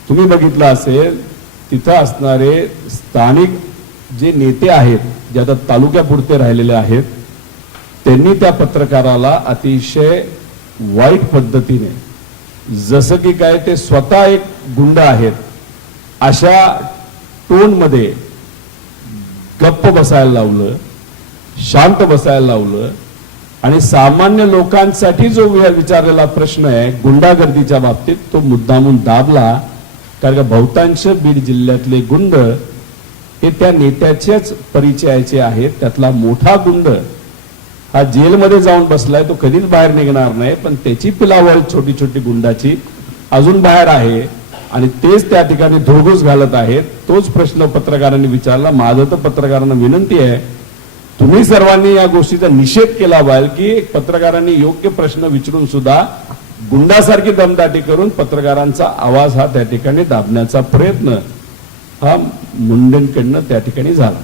तुम्ही बघितलं असेल तिथं असणारे स्थानिक जे नेते आहेत जे आता तालुक्यापुरते राहिलेले आहेत त्यांनी त्या पत्रकाराला अतिशय वाईट पद्धतीने जसं की काय ते स्वतः एक गुंड आहेत अशा टोन मध्ये गप्प बसायला लावलं, शांत बसायला लावलं आणि सामान्य लोकांसाठी जो विचारलेला प्रश्न आहे गुंडागर्दीच्या बाबतीत तो मुद्दामून दाबला. कारण का बहुतांश बीड जिल्ह्यातले गुंड हे त्या नेत्याच्याच परिचयाचे आहेत. त्यातला मोठा गुंड हा जेलमध्ये जाऊन बसलाय, तो कधीच बाहेर निघणार नाही, पण त्याची पिलावळ छोटी छोटी गुंडाची अजून बाहेर आहे आणि तेच त्या ठिकाणी धुळघूस घालत आहेत. तोच प्रश्न पत्रकारांनी विचारला. माझं तर पत्रकारांना विनंती आहे तुम्ही सर्वांनी या गोष्टीचा निषेध केला पाहिजे की पत्रकारांनी योग्य प्रश्न विचारून सुद्धा गुंडासारखी दमदाटी करून पत्रकारांचा आवाज हा त्या ठिकाणी दाबण्याचा प्रयत्न हा मुंडेंकडनं त्या ठिकाणी झाला.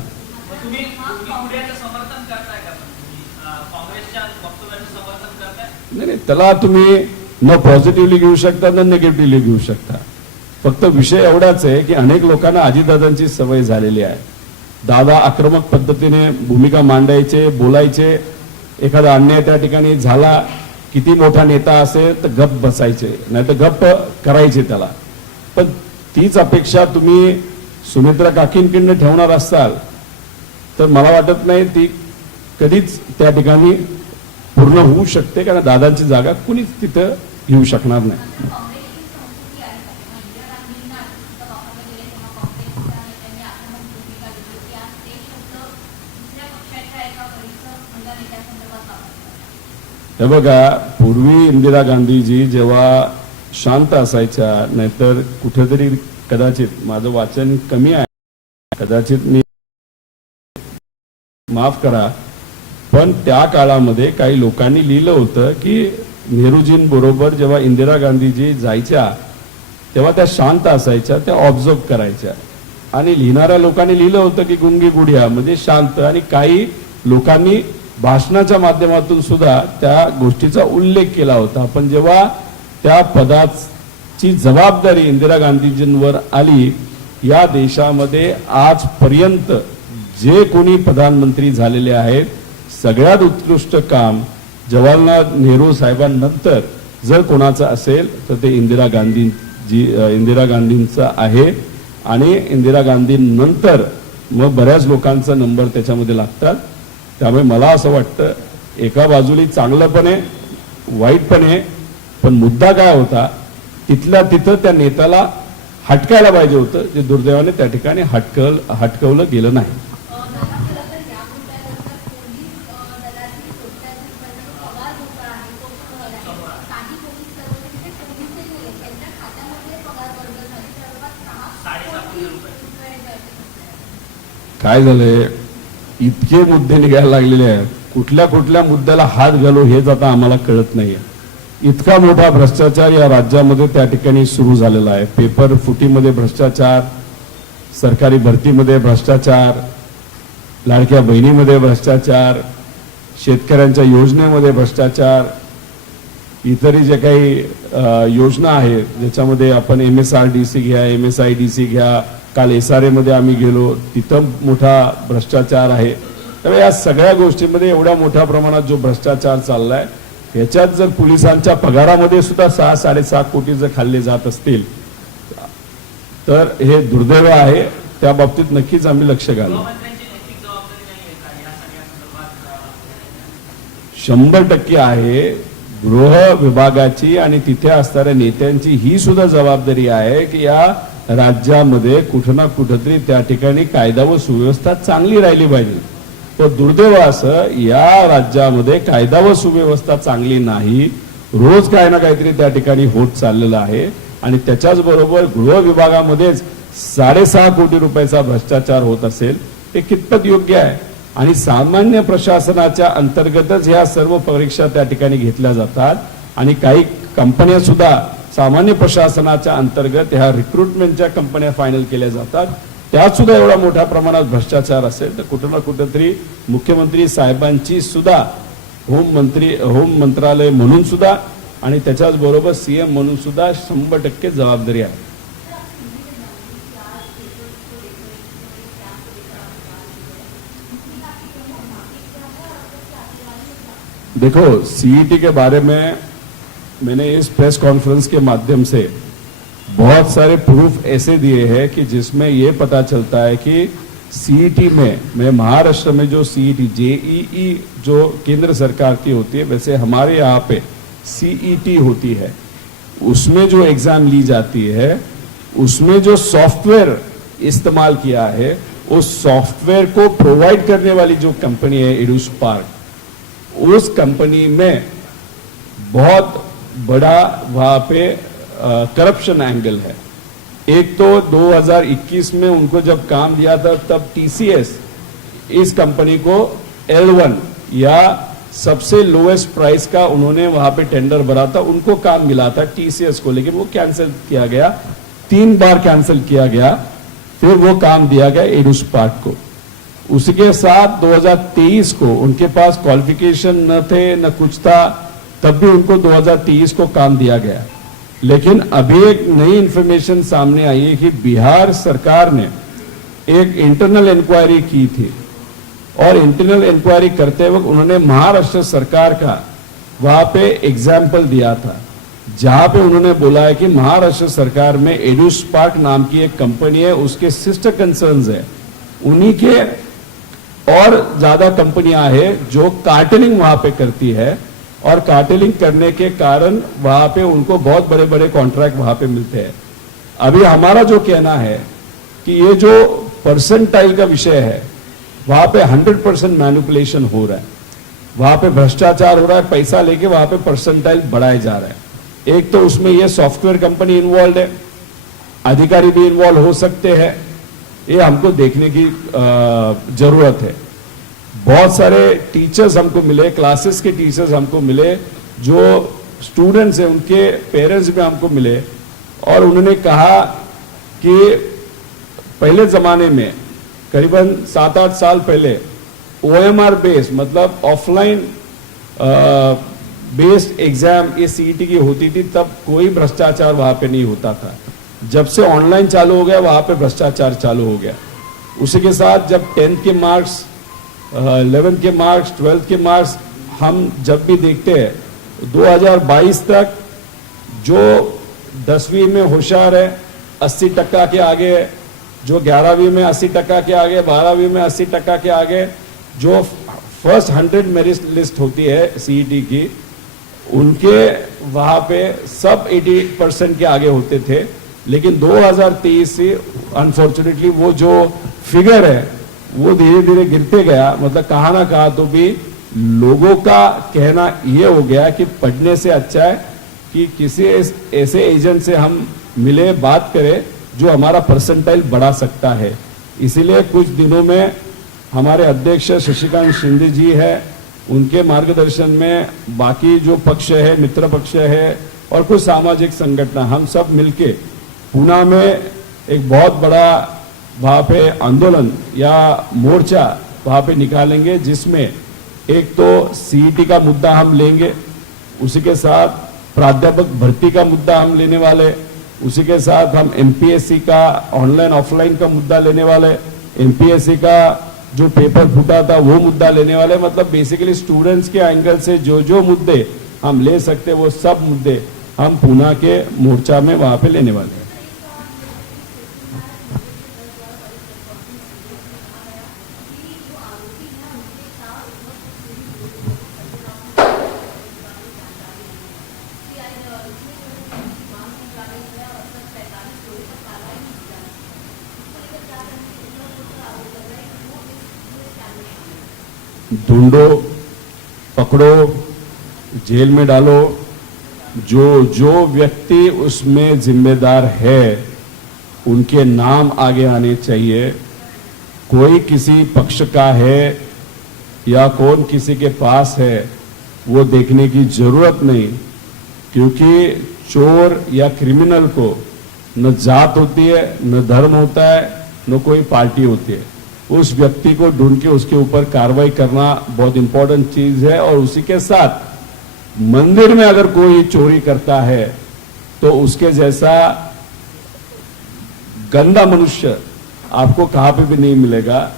नाही, त्याला तुम्ही न पॉझिटिव्हली घेऊ शकता न निगेटिव्हली घेऊ शकता. फक्त विषय एवढाच आहे की अनेक लोकांना अजितदादांची सवय झालेली आहे. दादा आक्रमक पद्धतीने भूमिका मांडायचे, बोलायचे एखादा अन्याय त्या ठिकाणी झाला, किती मोठा नेता असेल तर गप्प बसायचे, नाही तर गप्प करायचे त्याला. पण तीच अपेक्षा तुम्ही सुमित्रा काकींकडनं ठेवणार असाल तर मला वाटत नाही ती कधीच त्या ठिकाणी पूर्ण होऊ शकते, कारण दादांची जागा कुणीच तिथं येऊ शकणार नाही. हे बघा, पूर्वी इंदिरा गांधीजी जेव्हा शांत असायच्या, नाहीतर कुठेतरी कदाचित माझं वाचन कमी आहे, कदाचित मी माफ करा, पण त्या काळामध्ये काही लोकांनी लिहिलं होतं की नेहरूजींबरोबर जेव्हा इंदिरा गांधीजी जायच्या तेव्हा त्या शांत असायच्या, त्या ऑब्झर्व करायच्या. आणि लिहिणाऱ्या लोकांनी लिहिलं होतं की गुंगी गुडिया म्हणजे शांत, आणि काही लोकांनी भाषणाच्या माध्यमातून सुद्धा त्या गोष्टीचा उल्लेख केला होता. पण जेव्हा त्या पदाची जबाबदारी इंदिरा गांधीजींवर आली, या देशामध्ये आजपर्यंत जे कोणी प्रधानमंत्री झालेले आहेत सगळ्यात उत्कृष्ट काम जवाहरलाल नेहरू साहेबांनंतर जर कोणाचं असेल तर ते इंदिरा गांधींचं आहे. आणि इंदिरा गांधींनंतर मग बऱ्याच लोकांचा नंबर त्याच्यामध्ये लागतात. त्यामुळे मला असं वाटतं एका बाजूला चांगलं पण आहे, वाईट पण आहे, पण मुद्दा काय होता, तिथल्या तिथं त्या नेत्याला हटकायला पाहिजे होतं, जे दुर्दैवाने त्या ठिकाणी हटकवलं गेलं नाही. काय झालंय, इतके मुद्दे निघायला लागलेले आहेत, कुठल्या कुठल्या मुद्द्याला हात घालू हेच आता आम्हाला कळत नाहीये. इतका मोठा भ्रष्टाचार या राज्यामध्ये त्या ठिकाणी सुरू झालेला आहे. पेपर फुटीमध्ये भ्रष्टाचार, सरकारी भरतीमध्ये भ्रष्टाचार, लाडक्या बहिणीमध्ये भ्रष्टाचार, शेतकऱ्यांच्या योजनेमध्ये भ्रष्टाचार, इतरही जे काही योजना आहेत ज्याच्यामध्ये आपण MSRDC घ्या, MSIDC घ्या, काल SRA मध्ये आम्ही गेलो, तिथं मोठा भ्रष्टाचार आहे. त्यामुळे या सगळ्या गोष्टींमध्ये एवढ्या मोठ्या प्रमाणात जो भ्रष्टाचार चाललाय, याच्यात जर पोलिसांच्या पगारामध्ये सुद्धा 6-6.5 कोटी जर खाल्ले जात असतील तर हे दुर्दैव आहे. त्या बाबतीत नक्कीच आम्ही लक्ष घालू. 100% आहे. गृह विभागाची आणि तिथे असणाऱ्या नेत्यांची ही सुद्धा जबाबदारी आहे की या राज्यामध्ये कुठं ना कुठंतरी त्या ठिकाणी कायदा व सुव्यवस्था चांगली राहिली पाहिजे. पण दुर्दैव असं, या राज्यामध्ये कायदा व सुव्यवस्था चांगली नाही, रोज काय ना काहीतरी त्या ठिकाणी होत चाललेलं आहे. आणि त्याच्याच बरोबर गृह विभागामध्येच 6.5 कोटी रुपयाचा भ्रष्टाचार होत असेल, हे कितपत योग्य आहे? आणि सामान्य प्रशासनाच्या अंतर्गतच ह्या सर्व परीक्षा त्या ठिकाणी घेतल्या जातात. आणि काही कंपन्या सुद्धा सामान्य प्रशासनाच्या अंतर्गत ह्या रिक्रुटमेंटच्या कंपन्या फायनल केल्या जातात. त्यात सुद्धा एवढा मोठ्या प्रमाणात भ्रष्टाचार असेल तर कुठं ना कुठंतरी मुख्यमंत्री साहेबांची सुद्धा होम मंत्रालय म्हणून सुद्धा आणि त्याच्याच बरोबर CM म्हणून सुद्धा 100% जबाबदारी आहे. देखो, CET के बारे में मैंने इस प्रेस कॉन्फ्रेंस के माध्यम से बहुत सारे प्रूफ ऐसे दिए हैं कि जिसमें ये पता चलता है कि CET में महाराष्ट्र में जो CET JEE जो केंद्र सरकार की होती है, वैसे हमारे यहाँ पे CET होती है. उसमें जो एग्जाम ली जाती है उसमें जो सॉफ्टवेयर इस्तेमाल किया है, उस सॉफ्टवेयर को प्रोवाइड करने वाली जो कंपनी है EduSpark, उस कंपनी में बहुत बड़ा वहां पे करप्शन एंगल है. एक तो 2021 में उनको जब काम दिया था तब TCS इस कंपनी को L1 या सबसे लोएस्ट प्राइस का उन्होंने वहां पे टेंडर भरा था, उनको काम मिला था TCS को, लेकिन वो कैंसिल किया गया, 3 बार कैंसिल किया गया, फिर वो काम दिया गया EduSpark को. उसके साथ 2023 को उनके पास क्वालिफिकेशन न थे न कुछ था, तब भी उनको 2023 को काम दिया गया. लेकिन अभी एक नई इंफॉर्मेशन सामने आई है कि बिहार सरकार ने एक इंटरनल इंक्वायरी की थी और इंटरनल इंक्वायरी करते वक्त उन्होंने महाराष्ट्र सरकार का वहां पे एग्जाम्पल दिया था, जहां पे उन्होंने बोला है कि महाराष्ट्र सरकार में एडुस्पार्क नाम की एक कंपनी है, उसके सिस्टर कंसर्न्स है, उन्हीं के और ज्यादा कंपनियां हैं जो कार्टेलिंग वहां पे करती है, और कार्टेलिंग करने के कारण वहां पे उनको बहुत बड़े बड़े कॉन्ट्रैक्ट वहां पे मिलते हैं। अभी हमारा जो कहना है कि ये जो परसेंटाइल का विषय है, वहां पे 100% मैनिपुलेशन हो रहा है, वहां पे भ्रष्टाचार हो रहा है, पैसा लेके वहां पे परसेंटाइल बढ़ाया जा रहा है। एक तो उसमें ये सॉफ्टवेयर कंपनी इन्वॉल्व है, अधिकारी भी इन्वॉल्व हो सकते हैं, ये हमको देखने की जरूरत है। बहुत सारे टीचर्स हमको मिले, क्लासेस के टीचर्स हमको मिले, जो स्टूडेंट्स हैं उनके पेरेंट्स भी हमको मिले, और उन्होंने कहा कि पहले जमाने में करीबन 7-8 साल पहले OMR बेस्ड मतलब ऑफलाइन बेस्ड एग्जाम ये सीईटी की होती थी, तब कोई भ्रष्टाचार वहां पे नहीं होता था। जब से ऑनलाइन चालू हो गया वहां पे भ्रष्टाचार चालू हो गया। उसी के साथ जब 10th के मार्क्स, 11th के मार्क्स, 12th के मार्क्स हम जब भी देखते हैं 2022 तक जो 10वीं में होशियार है 80% के आगे है, जो 11वीं में 80% के आगे, 12वीं में 80% के आगे, जो फर्स्ट 100 मेरिट लिस्ट होती है सीईटी की, उनके वहां पे सब 80% के आगे होते थे। लेकिन 2023 से अनफॉर्चुनेटली वो जो फिगर है वो धीरे धीरे गिरते गया। मतलब कहा ना कहा तो भी लोगों का कहना ये हो गया कि पढ़ने से अच्छा है कि किसी ऐसे एजेंट से हम मिले, बात करें जो हमारा परसेंटाइल बढ़ा सकता है। इसीलिए कुछ दिनों में हमारे अध्यक्ष शशिकांत शिंदे जी है, उनके मार्गदर्शन में बाकी जो पक्ष है, मित्र पक्ष है, और कुछ सामाजिक संगठन, हम सब मिलके पुणे में एक बहुत बड़ा वहां पे आंदोलन या मोर्चा वहां पे निकालेंगे, जिसमें एक तो सीईटी का मुद्दा हम लेंगे, उसी के साथ प्राध्यापक भर्ती का मुद्दा हम लेने वाले, उसी के साथ हम एमपीएससी का ऑनलाइन ऑफलाइन का मुद्दा लेने वाले, एमपीएससी का जो पेपर फूटा था वो मुद्दा लेने वाले। मतलब बेसिकली स्टूडेंट्स के एंगल से जो जो मुद्दे हम ले सकते वो सब मुद्दे हम पुणे के मोर्चा में वहां पे लेने वाले हैं। ढूंढो, पकड़ो, जेल में डालो, जो जो व्यक्ति उसमें जिम्मेदार है उनके नाम आगे आने चाहिए। कोई किसी पक्ष का है या कौन किसी के पास है वो देखने की जरूरत नहीं, क्योंकि चोर या क्रिमिनल को न जात होती है, न धर्म होता है, न कोई पार्टी होती है। उस व्यक्ति को ढूंढ के उसके ऊपर कार्रवाई करना बहुत इंपॉर्टेंट चीज है। और उसी के साथ मंदिर में अगर कोई चोरी करता है तो उसके जैसा गंदा मनुष्य आपको कहां पे भी नहीं मिलेगा।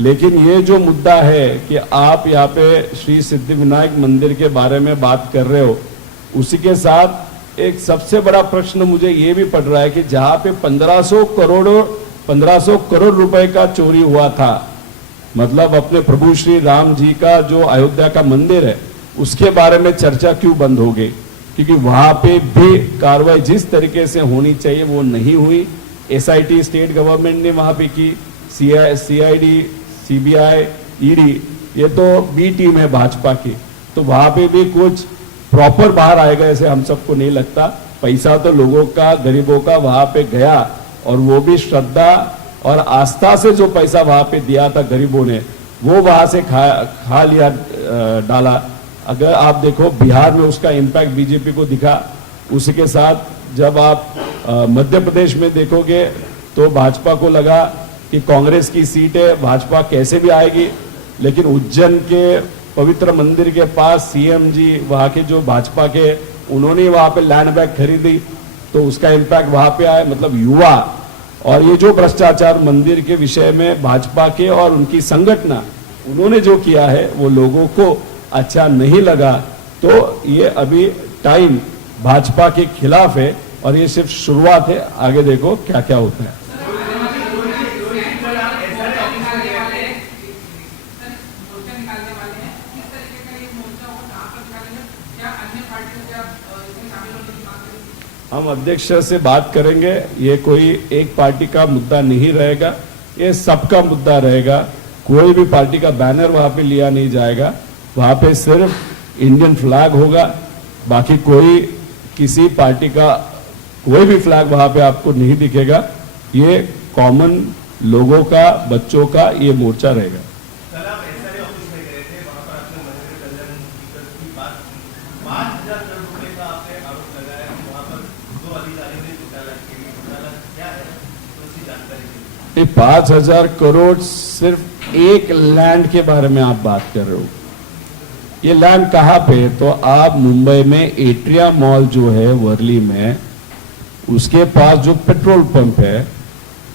लेकिन ये जो मुद्दा है कि आप यहाँ पे श्री सिद्धिविनायक मंदिर के बारे में बात कर रहे हो, उसी के साथ एक सबसे बड़ा प्रश्न मुझे ये भी पड़ रहा है कि जहां पे 1500 करोड़ रुपए का चोरी हुआ था, मतलब अपने प्रभु श्री राम जी का जो अयोध्या का मंदिर है उसके बारे में चर्चा क्यों बंद हो गई? क्योंकि वहां पे भी कार्रवाई जिस तरीके से होनी चाहिए वो नहीं हुई। एसआईटी स्टेट गवर्नमेंट ने वहां पे की, सीआईडी, सीबीआई, ईडी, ये तो बी टीम है भाजपा की, तो वहां पे भी कुछ प्रॉपर बाहर आएगा ऐसे हम सबको नहीं लगता। पैसा तो लोगों का, गरीबों का वहां पे गया, और वो भी श्रद्धा और आस्था से जो पैसा वहां पे दिया था गरीबों ने, वो वहां से खा लिया, डाला। अगर आप देखो बिहार में उसका इम्पैक्ट बीजेपी को दिखा। उसी के साथ जब आप मध्य प्रदेश में देखोगे तो भाजपा को लगा कि कांग्रेस की सीट है, भाजपा कैसे भी आएगी। लेकिन उज्जैन के पवित्र मंदिर के पास सीएम जी वहां के जो भाजपा के, उन्होंने वहां पे लैंड बैंक खरीदी, तो उसका इम्पैक्ट वहां पे आया। मतलब युवा और ये जो भ्रष्टाचार मंदिर के विषय में भाजपा के और उनकी संगठन उन्होंने जो किया है वो लोगों को अच्छा नहीं लगा, तो ये अभी टाइम भाजपा के खिलाफ है और ये सिर्फ शुरुआत है, आगे देखो क्या क्या होता है। हम अध्यक्ष से बात करेंगे, ये कोई एक पार्टी का मुद्दा नहीं रहेगा, ये सबका मुद्दा रहेगा। कोई भी पार्टी का बैनर वहां पे लिया नहीं जाएगा, वहां पे सिर्फ इंडियन फ्लैग होगा, बाकी कोई किसी पार्टी का कोई भी फ्लैग वहां पे आपको नहीं दिखेगा। ये कॉमन लोगों का, बच्चों का ये मोर्चा रहेगा। सर, आप SRA ऑफिस में गए थे, वहां पर आपने महेंद्र कल्याण की बात 5,000 करोड़ रुपए का आपने आरोप लगाया कि वहां पर 2 अधिकारियों ने घोटाला किया। घोटाला क्या है, उसकी जानकारी दीजिए। ये 5,000 करोड़ सिर्फ एक लैंड के बारे में आप बात कर रहे हो। ये लैंड कहाँ पे, तो आप मुंबई में एट्रिया मॉल जो है वर्ली में, उसके पास जो पेट्रोल पंप है,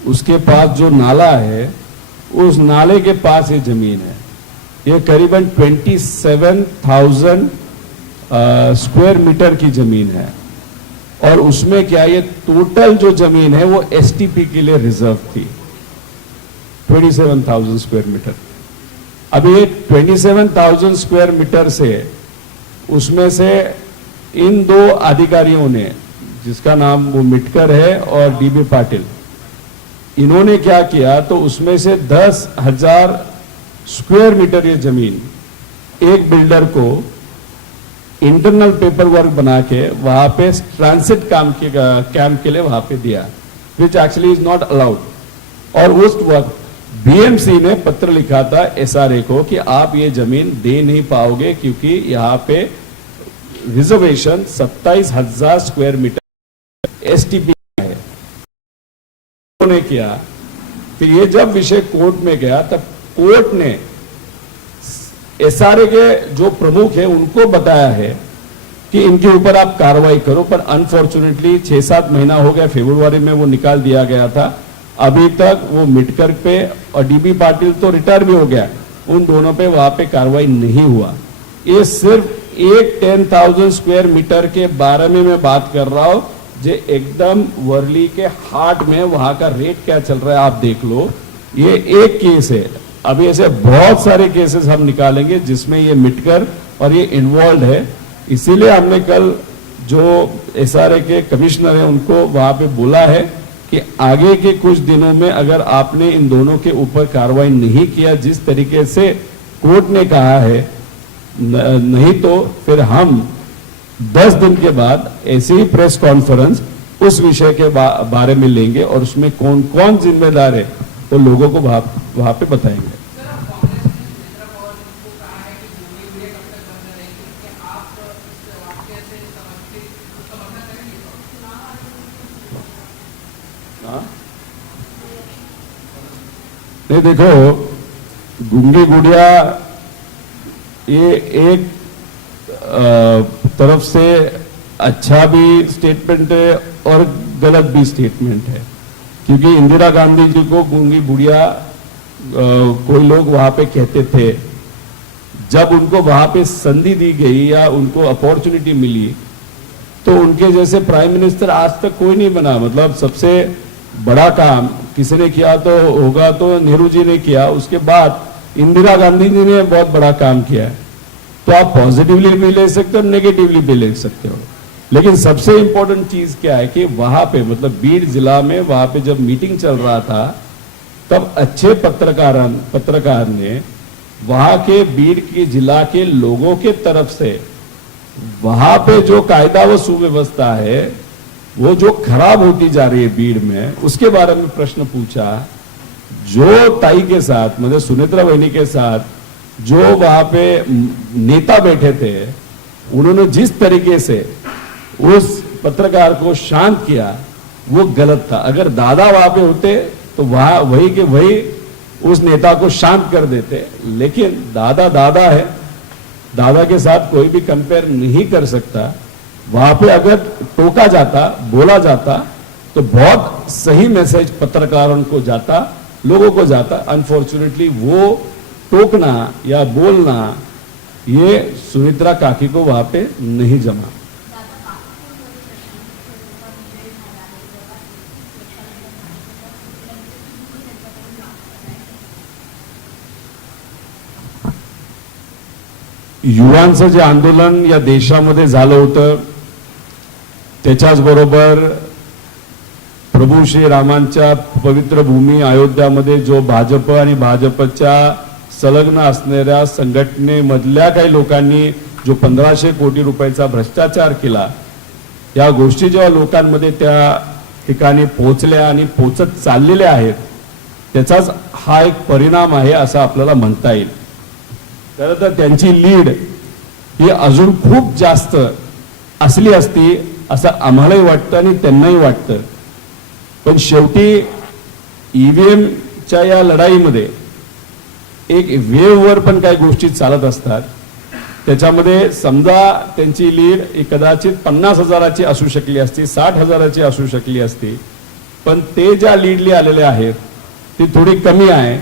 उसके पास जो नाला है, उस नाले के पास ये जमीन है। ये करीबन 27,000 स्क्वायर मीटर की जमीन है और उसमें क्या, ये टोटल जो जमीन है वो एसटीपी के लिए रिजर्व थी, 27,000 स्क्वायर मीटर। अब ये 27,000 स्क्वायर मीटर से, उसमें से इन 2 अधिकारियों ने, जिसका नाम वो मिटकर है और डीबी पाटिल, इन्होंने क्या किया, तो उसमें से 10,000 स्क्वायर मीटर ये जमीन एक बिल्डर को इंटरनल पेपर वर्क बना के वहां पे ट्रांसिट कैंप के लिए वहां पे दिया, which actually is not allowed. और उस वक्त बीएमसी ने पत्र लिखा था एसआरए को कि आप ये जमीन दे नहीं पाओगे क्योंकि यहां पे रिजर्वेशन 27,000 स्क्वायर मीटर एसटीपी है। उन्होंने किया, फिर ये जब विषय कोर्ट में गया तब कोर्ट ने एसआरए के जो प्रमुख है उनको बताया है कि इनके ऊपर आप कार्रवाई करो, पर अनफॉर्चुनेटली 6-7 महीना हो गया, फरवरी में वो निकाल दिया गया था। अभी तक वो मिटकर पे और डीबी पाटिल तो रिटायर भी हो गया, उन दोनों पे वहां पे कार्रवाई नहीं हुआ। ये सिर्फ एक 10,000 स्क्वायर मीटर के बारे में मैं बात कर रहा हूं, जो एकदम वर्ली के हार्ट में, वहां का रेट क्या चल रहा है आप देख लो। ये एक केस है, अभी ऐसे बहुत सारे केसेस हम निकालेंगे जिसमें ये मिटकर और ये इन्वॉल्व है। इसीलिए हमने कल जो एसआरए के कमिश्नर है उनको वहां पे बोला है कि आगे के कुछ दिनों में अगर आपने इन दोनों के ऊपर कार्रवाई नहीं किया जिस तरीके से कोर्ट ने कहा है, नहीं तो फिर हम 10 दिन के बाद ऐसी ही प्रेस कॉन्फ्रेंस उस विषय के बारे में लेंगे और उसमें कौन कौन जिम्मेदार है वो लोगों को वहां पे बताएंगे। नहीं देखो, गुंगी गुड़िया ये एक तरफ से अच्छा भी स्टेटमेंट है और गलत भी स्टेटमेंट है, क्योंकि इंदिरा गांधी जी को गूंगी बुढ़िया कोई लोग वहां पे कहते थे। जब उनको वहां पे संधि दी गई या उनको अपॉर्चुनिटी मिली तो उनके जैसे प्राइम मिनिस्टर आज तक कोई नहीं बना। मतलब सबसे बड़ा काम किसी ने किया तो होगा तो नेहरू जी ने किया, उसके बाद इंदिरा गांधी जी ने बहुत बड़ा काम किया है। तो आप पॉजिटिवली भी ले सकते हो, नेगेटिवली भी ले सकते हो, लेकिन सबसे इंपॉर्टेंट चीज क्या है कि वहां पे, मतलब बीड जिला में वहां पे जब मीटिंग चल रहा था तब अच्छे पत्रकार ने वहां के बीड के जिला के लोगों के तरफ से वहां पे जो कायदा व सुव्यवस्था है वो जो खराब होती जा रही है बीड में, उसके बारे में प्रश्न पूछा। जो ताई के साथ, मतलब सुनेत्रा बहनी के साथ जो वहां पे नेता बैठे थे, उन्होंने जिस तरीके से उस पत्रकार को शांत किया वो गलत था। अगर दादा वहां पे होते तो वहां वही के वही उस नेता को शांत कर देते, लेकिन दादा है, दादा के साथ कोई भी कंपेयर नहीं कर सकता। वहां पे अगर टोका जाता, बोला जाता तो बहुत सही मैसेज पत्रकारों को जाता, लोगों को जाता। अनफॉर्चुनेटली वो टोकना या बोलना, ये सुमित्रा काकी को वहां पे नहीं जमा। युवांचं जे आंदोलन या देशामध्ये झालं होतं, त्याच्याच बरोबर प्रभू श्री रामांच्या पवित्र भूमी अयोध्यामध्ये जो भाजप आणि भाजपच्या संलग्न असणाऱ्या संघटनेमधल्या काही लोकांनी जो 1500 कोटी रुपयाचा भ्रष्टाचार केला, या गोष्टी जेव्हा लोकांमध्ये त्या ठिकाणी पोहोचल्या आणि पोहोचत चाललेल्या आहेत, त्याचाच हा एक परिणाम आहे असं आपल्याला म्हणता येईल। खरं तर त्यांची लीड ही अजून खूप जास्त असली असती असं आम्हालाही वाटतं आणि त्यांनाही वाटतं, पण शेवटी ईव्हीएमच्या या लढाईमध्ये एक वेव्हवर पण काही गोष्टी चालत असतात। त्याच्यामध्ये समजा त्यांची लीड ही कदाचित 50,000ची असू शकली असती, 60,000ची असू शकली असती, पण ते ज्या लीडली आलेले आहेत ती थोडी कमी आहे।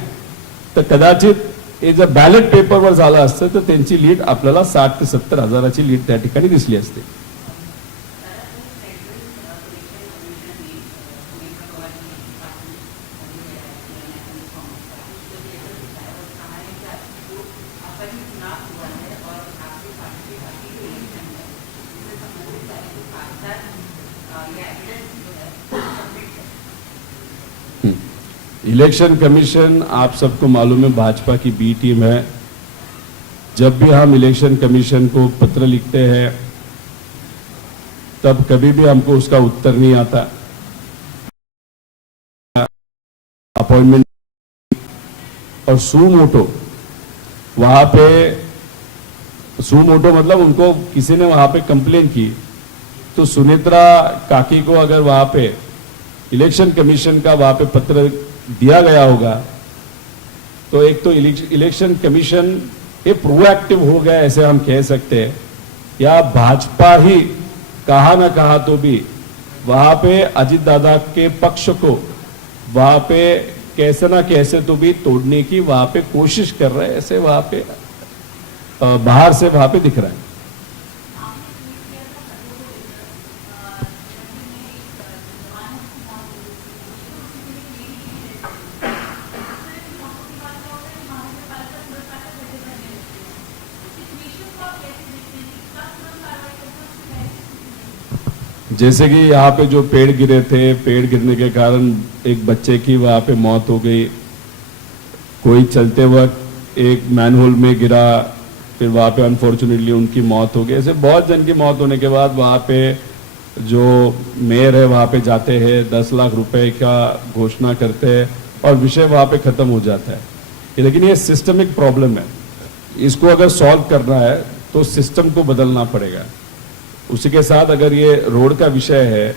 तर कदाचित हे जर बॅलेट पेपरवर झालं असतं तर त्यांची लीड आपल्याला 60 ते 70,000ची लीड त्या ठिकाणी दिसली असते। इलेक्शन कमीशन आप सबको मालूम है भाजपा की बी टीम है। जब भी हम इलेक्शन कमीशन को पत्र लिखते हैं तब कभी भी हमको उसका उत्तर नहीं आता। अपॉइंटमेंट और सुमोटो वहां पे, सुमोटो मतलब उनको किसी ने वहां पे कंप्लेन की, तो सुमित्रा काकी को अगर वहां पे इलेक्शन कमीशन का वहां पे पत्र दिया गया होगा तो एक तो इलेक्शन कमीशन ये प्रोएक्टिव हो गया ऐसे हम कह सकते हैं, या भाजपा ही कहा ना कहा तो भी वहां पे अजित दादा के पक्ष को वहां पे कैसे ना कैसे तो भी तोड़ने की वहां पे कोशिश कर रहे हैं, ऐसे वहां पे बाहर से वहां पे दिख रहा है। जैसे कि यहाँ पे जो पेड़ गिरे थे, पेड़ गिरने के कारण एक बच्चे की वहाँ पे मौत हो गई, कोई चलते वक्त एक मैनहोल में गिरा, फिर वहाँ पे अनफॉर्चुनेटली उनकी मौत हो गई। ऐसे बहुत जन की मौत होने के बाद वहाँ पे जो मेयर है वहाँ पे जाते हैं, 10 लाख रुपए का घोषणा करते हैं और विषय वहाँ पे खत्म हो जाता है। लेकिन ये सिस्टमिक प्रॉब्लम है, इसको अगर सॉल्व करना है तो सिस्टम को बदलना पड़ेगा। उसी के साथ अगर ये रोड का विषय है,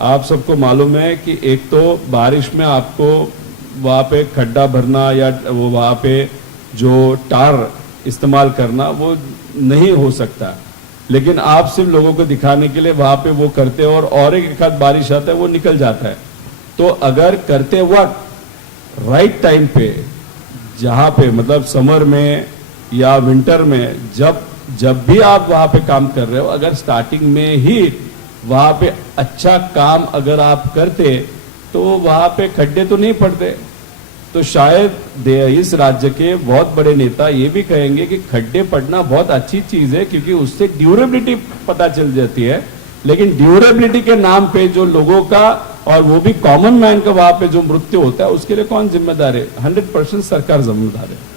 आप सबको मालूम है कि एक तो बारिश में आपको वहाँ पे खड्डा भरना या वो वहाँ पे जो टार इस्तेमाल करना वो नहीं हो सकता, लेकिन आप सिर्फ लोगों को दिखाने के लिए वहाँ पे वो करते हो और एक आध बारिश आता है वो निकल जाता है। तो अगर करते वक्त राइट टाइम पे, जहाँ पे मतलब समर में या विंटर में जब भी आप वहां पे काम कर रहे हो, अगर स्टार्टिंग में ही वहां पे अच्छा काम अगर आप करते तो वहां पे खड्डे तो नहीं पड़ते। तो शायद इस राज्य के बहुत बड़े नेता ये भी कहेंगे कि खड्डे पड़ना बहुत अच्छी चीज है क्योंकि उससे ड्यूरेबिलिटी पता चल जाती है, लेकिन ड्यूरेबिलिटी के नाम पे जो लोगों का और वो भी कॉमन मैन का वहां पे जो मृत्यु होता है उसके लिए कौन जिम्मेदार है? 100% सरकार जिम्मेदार है।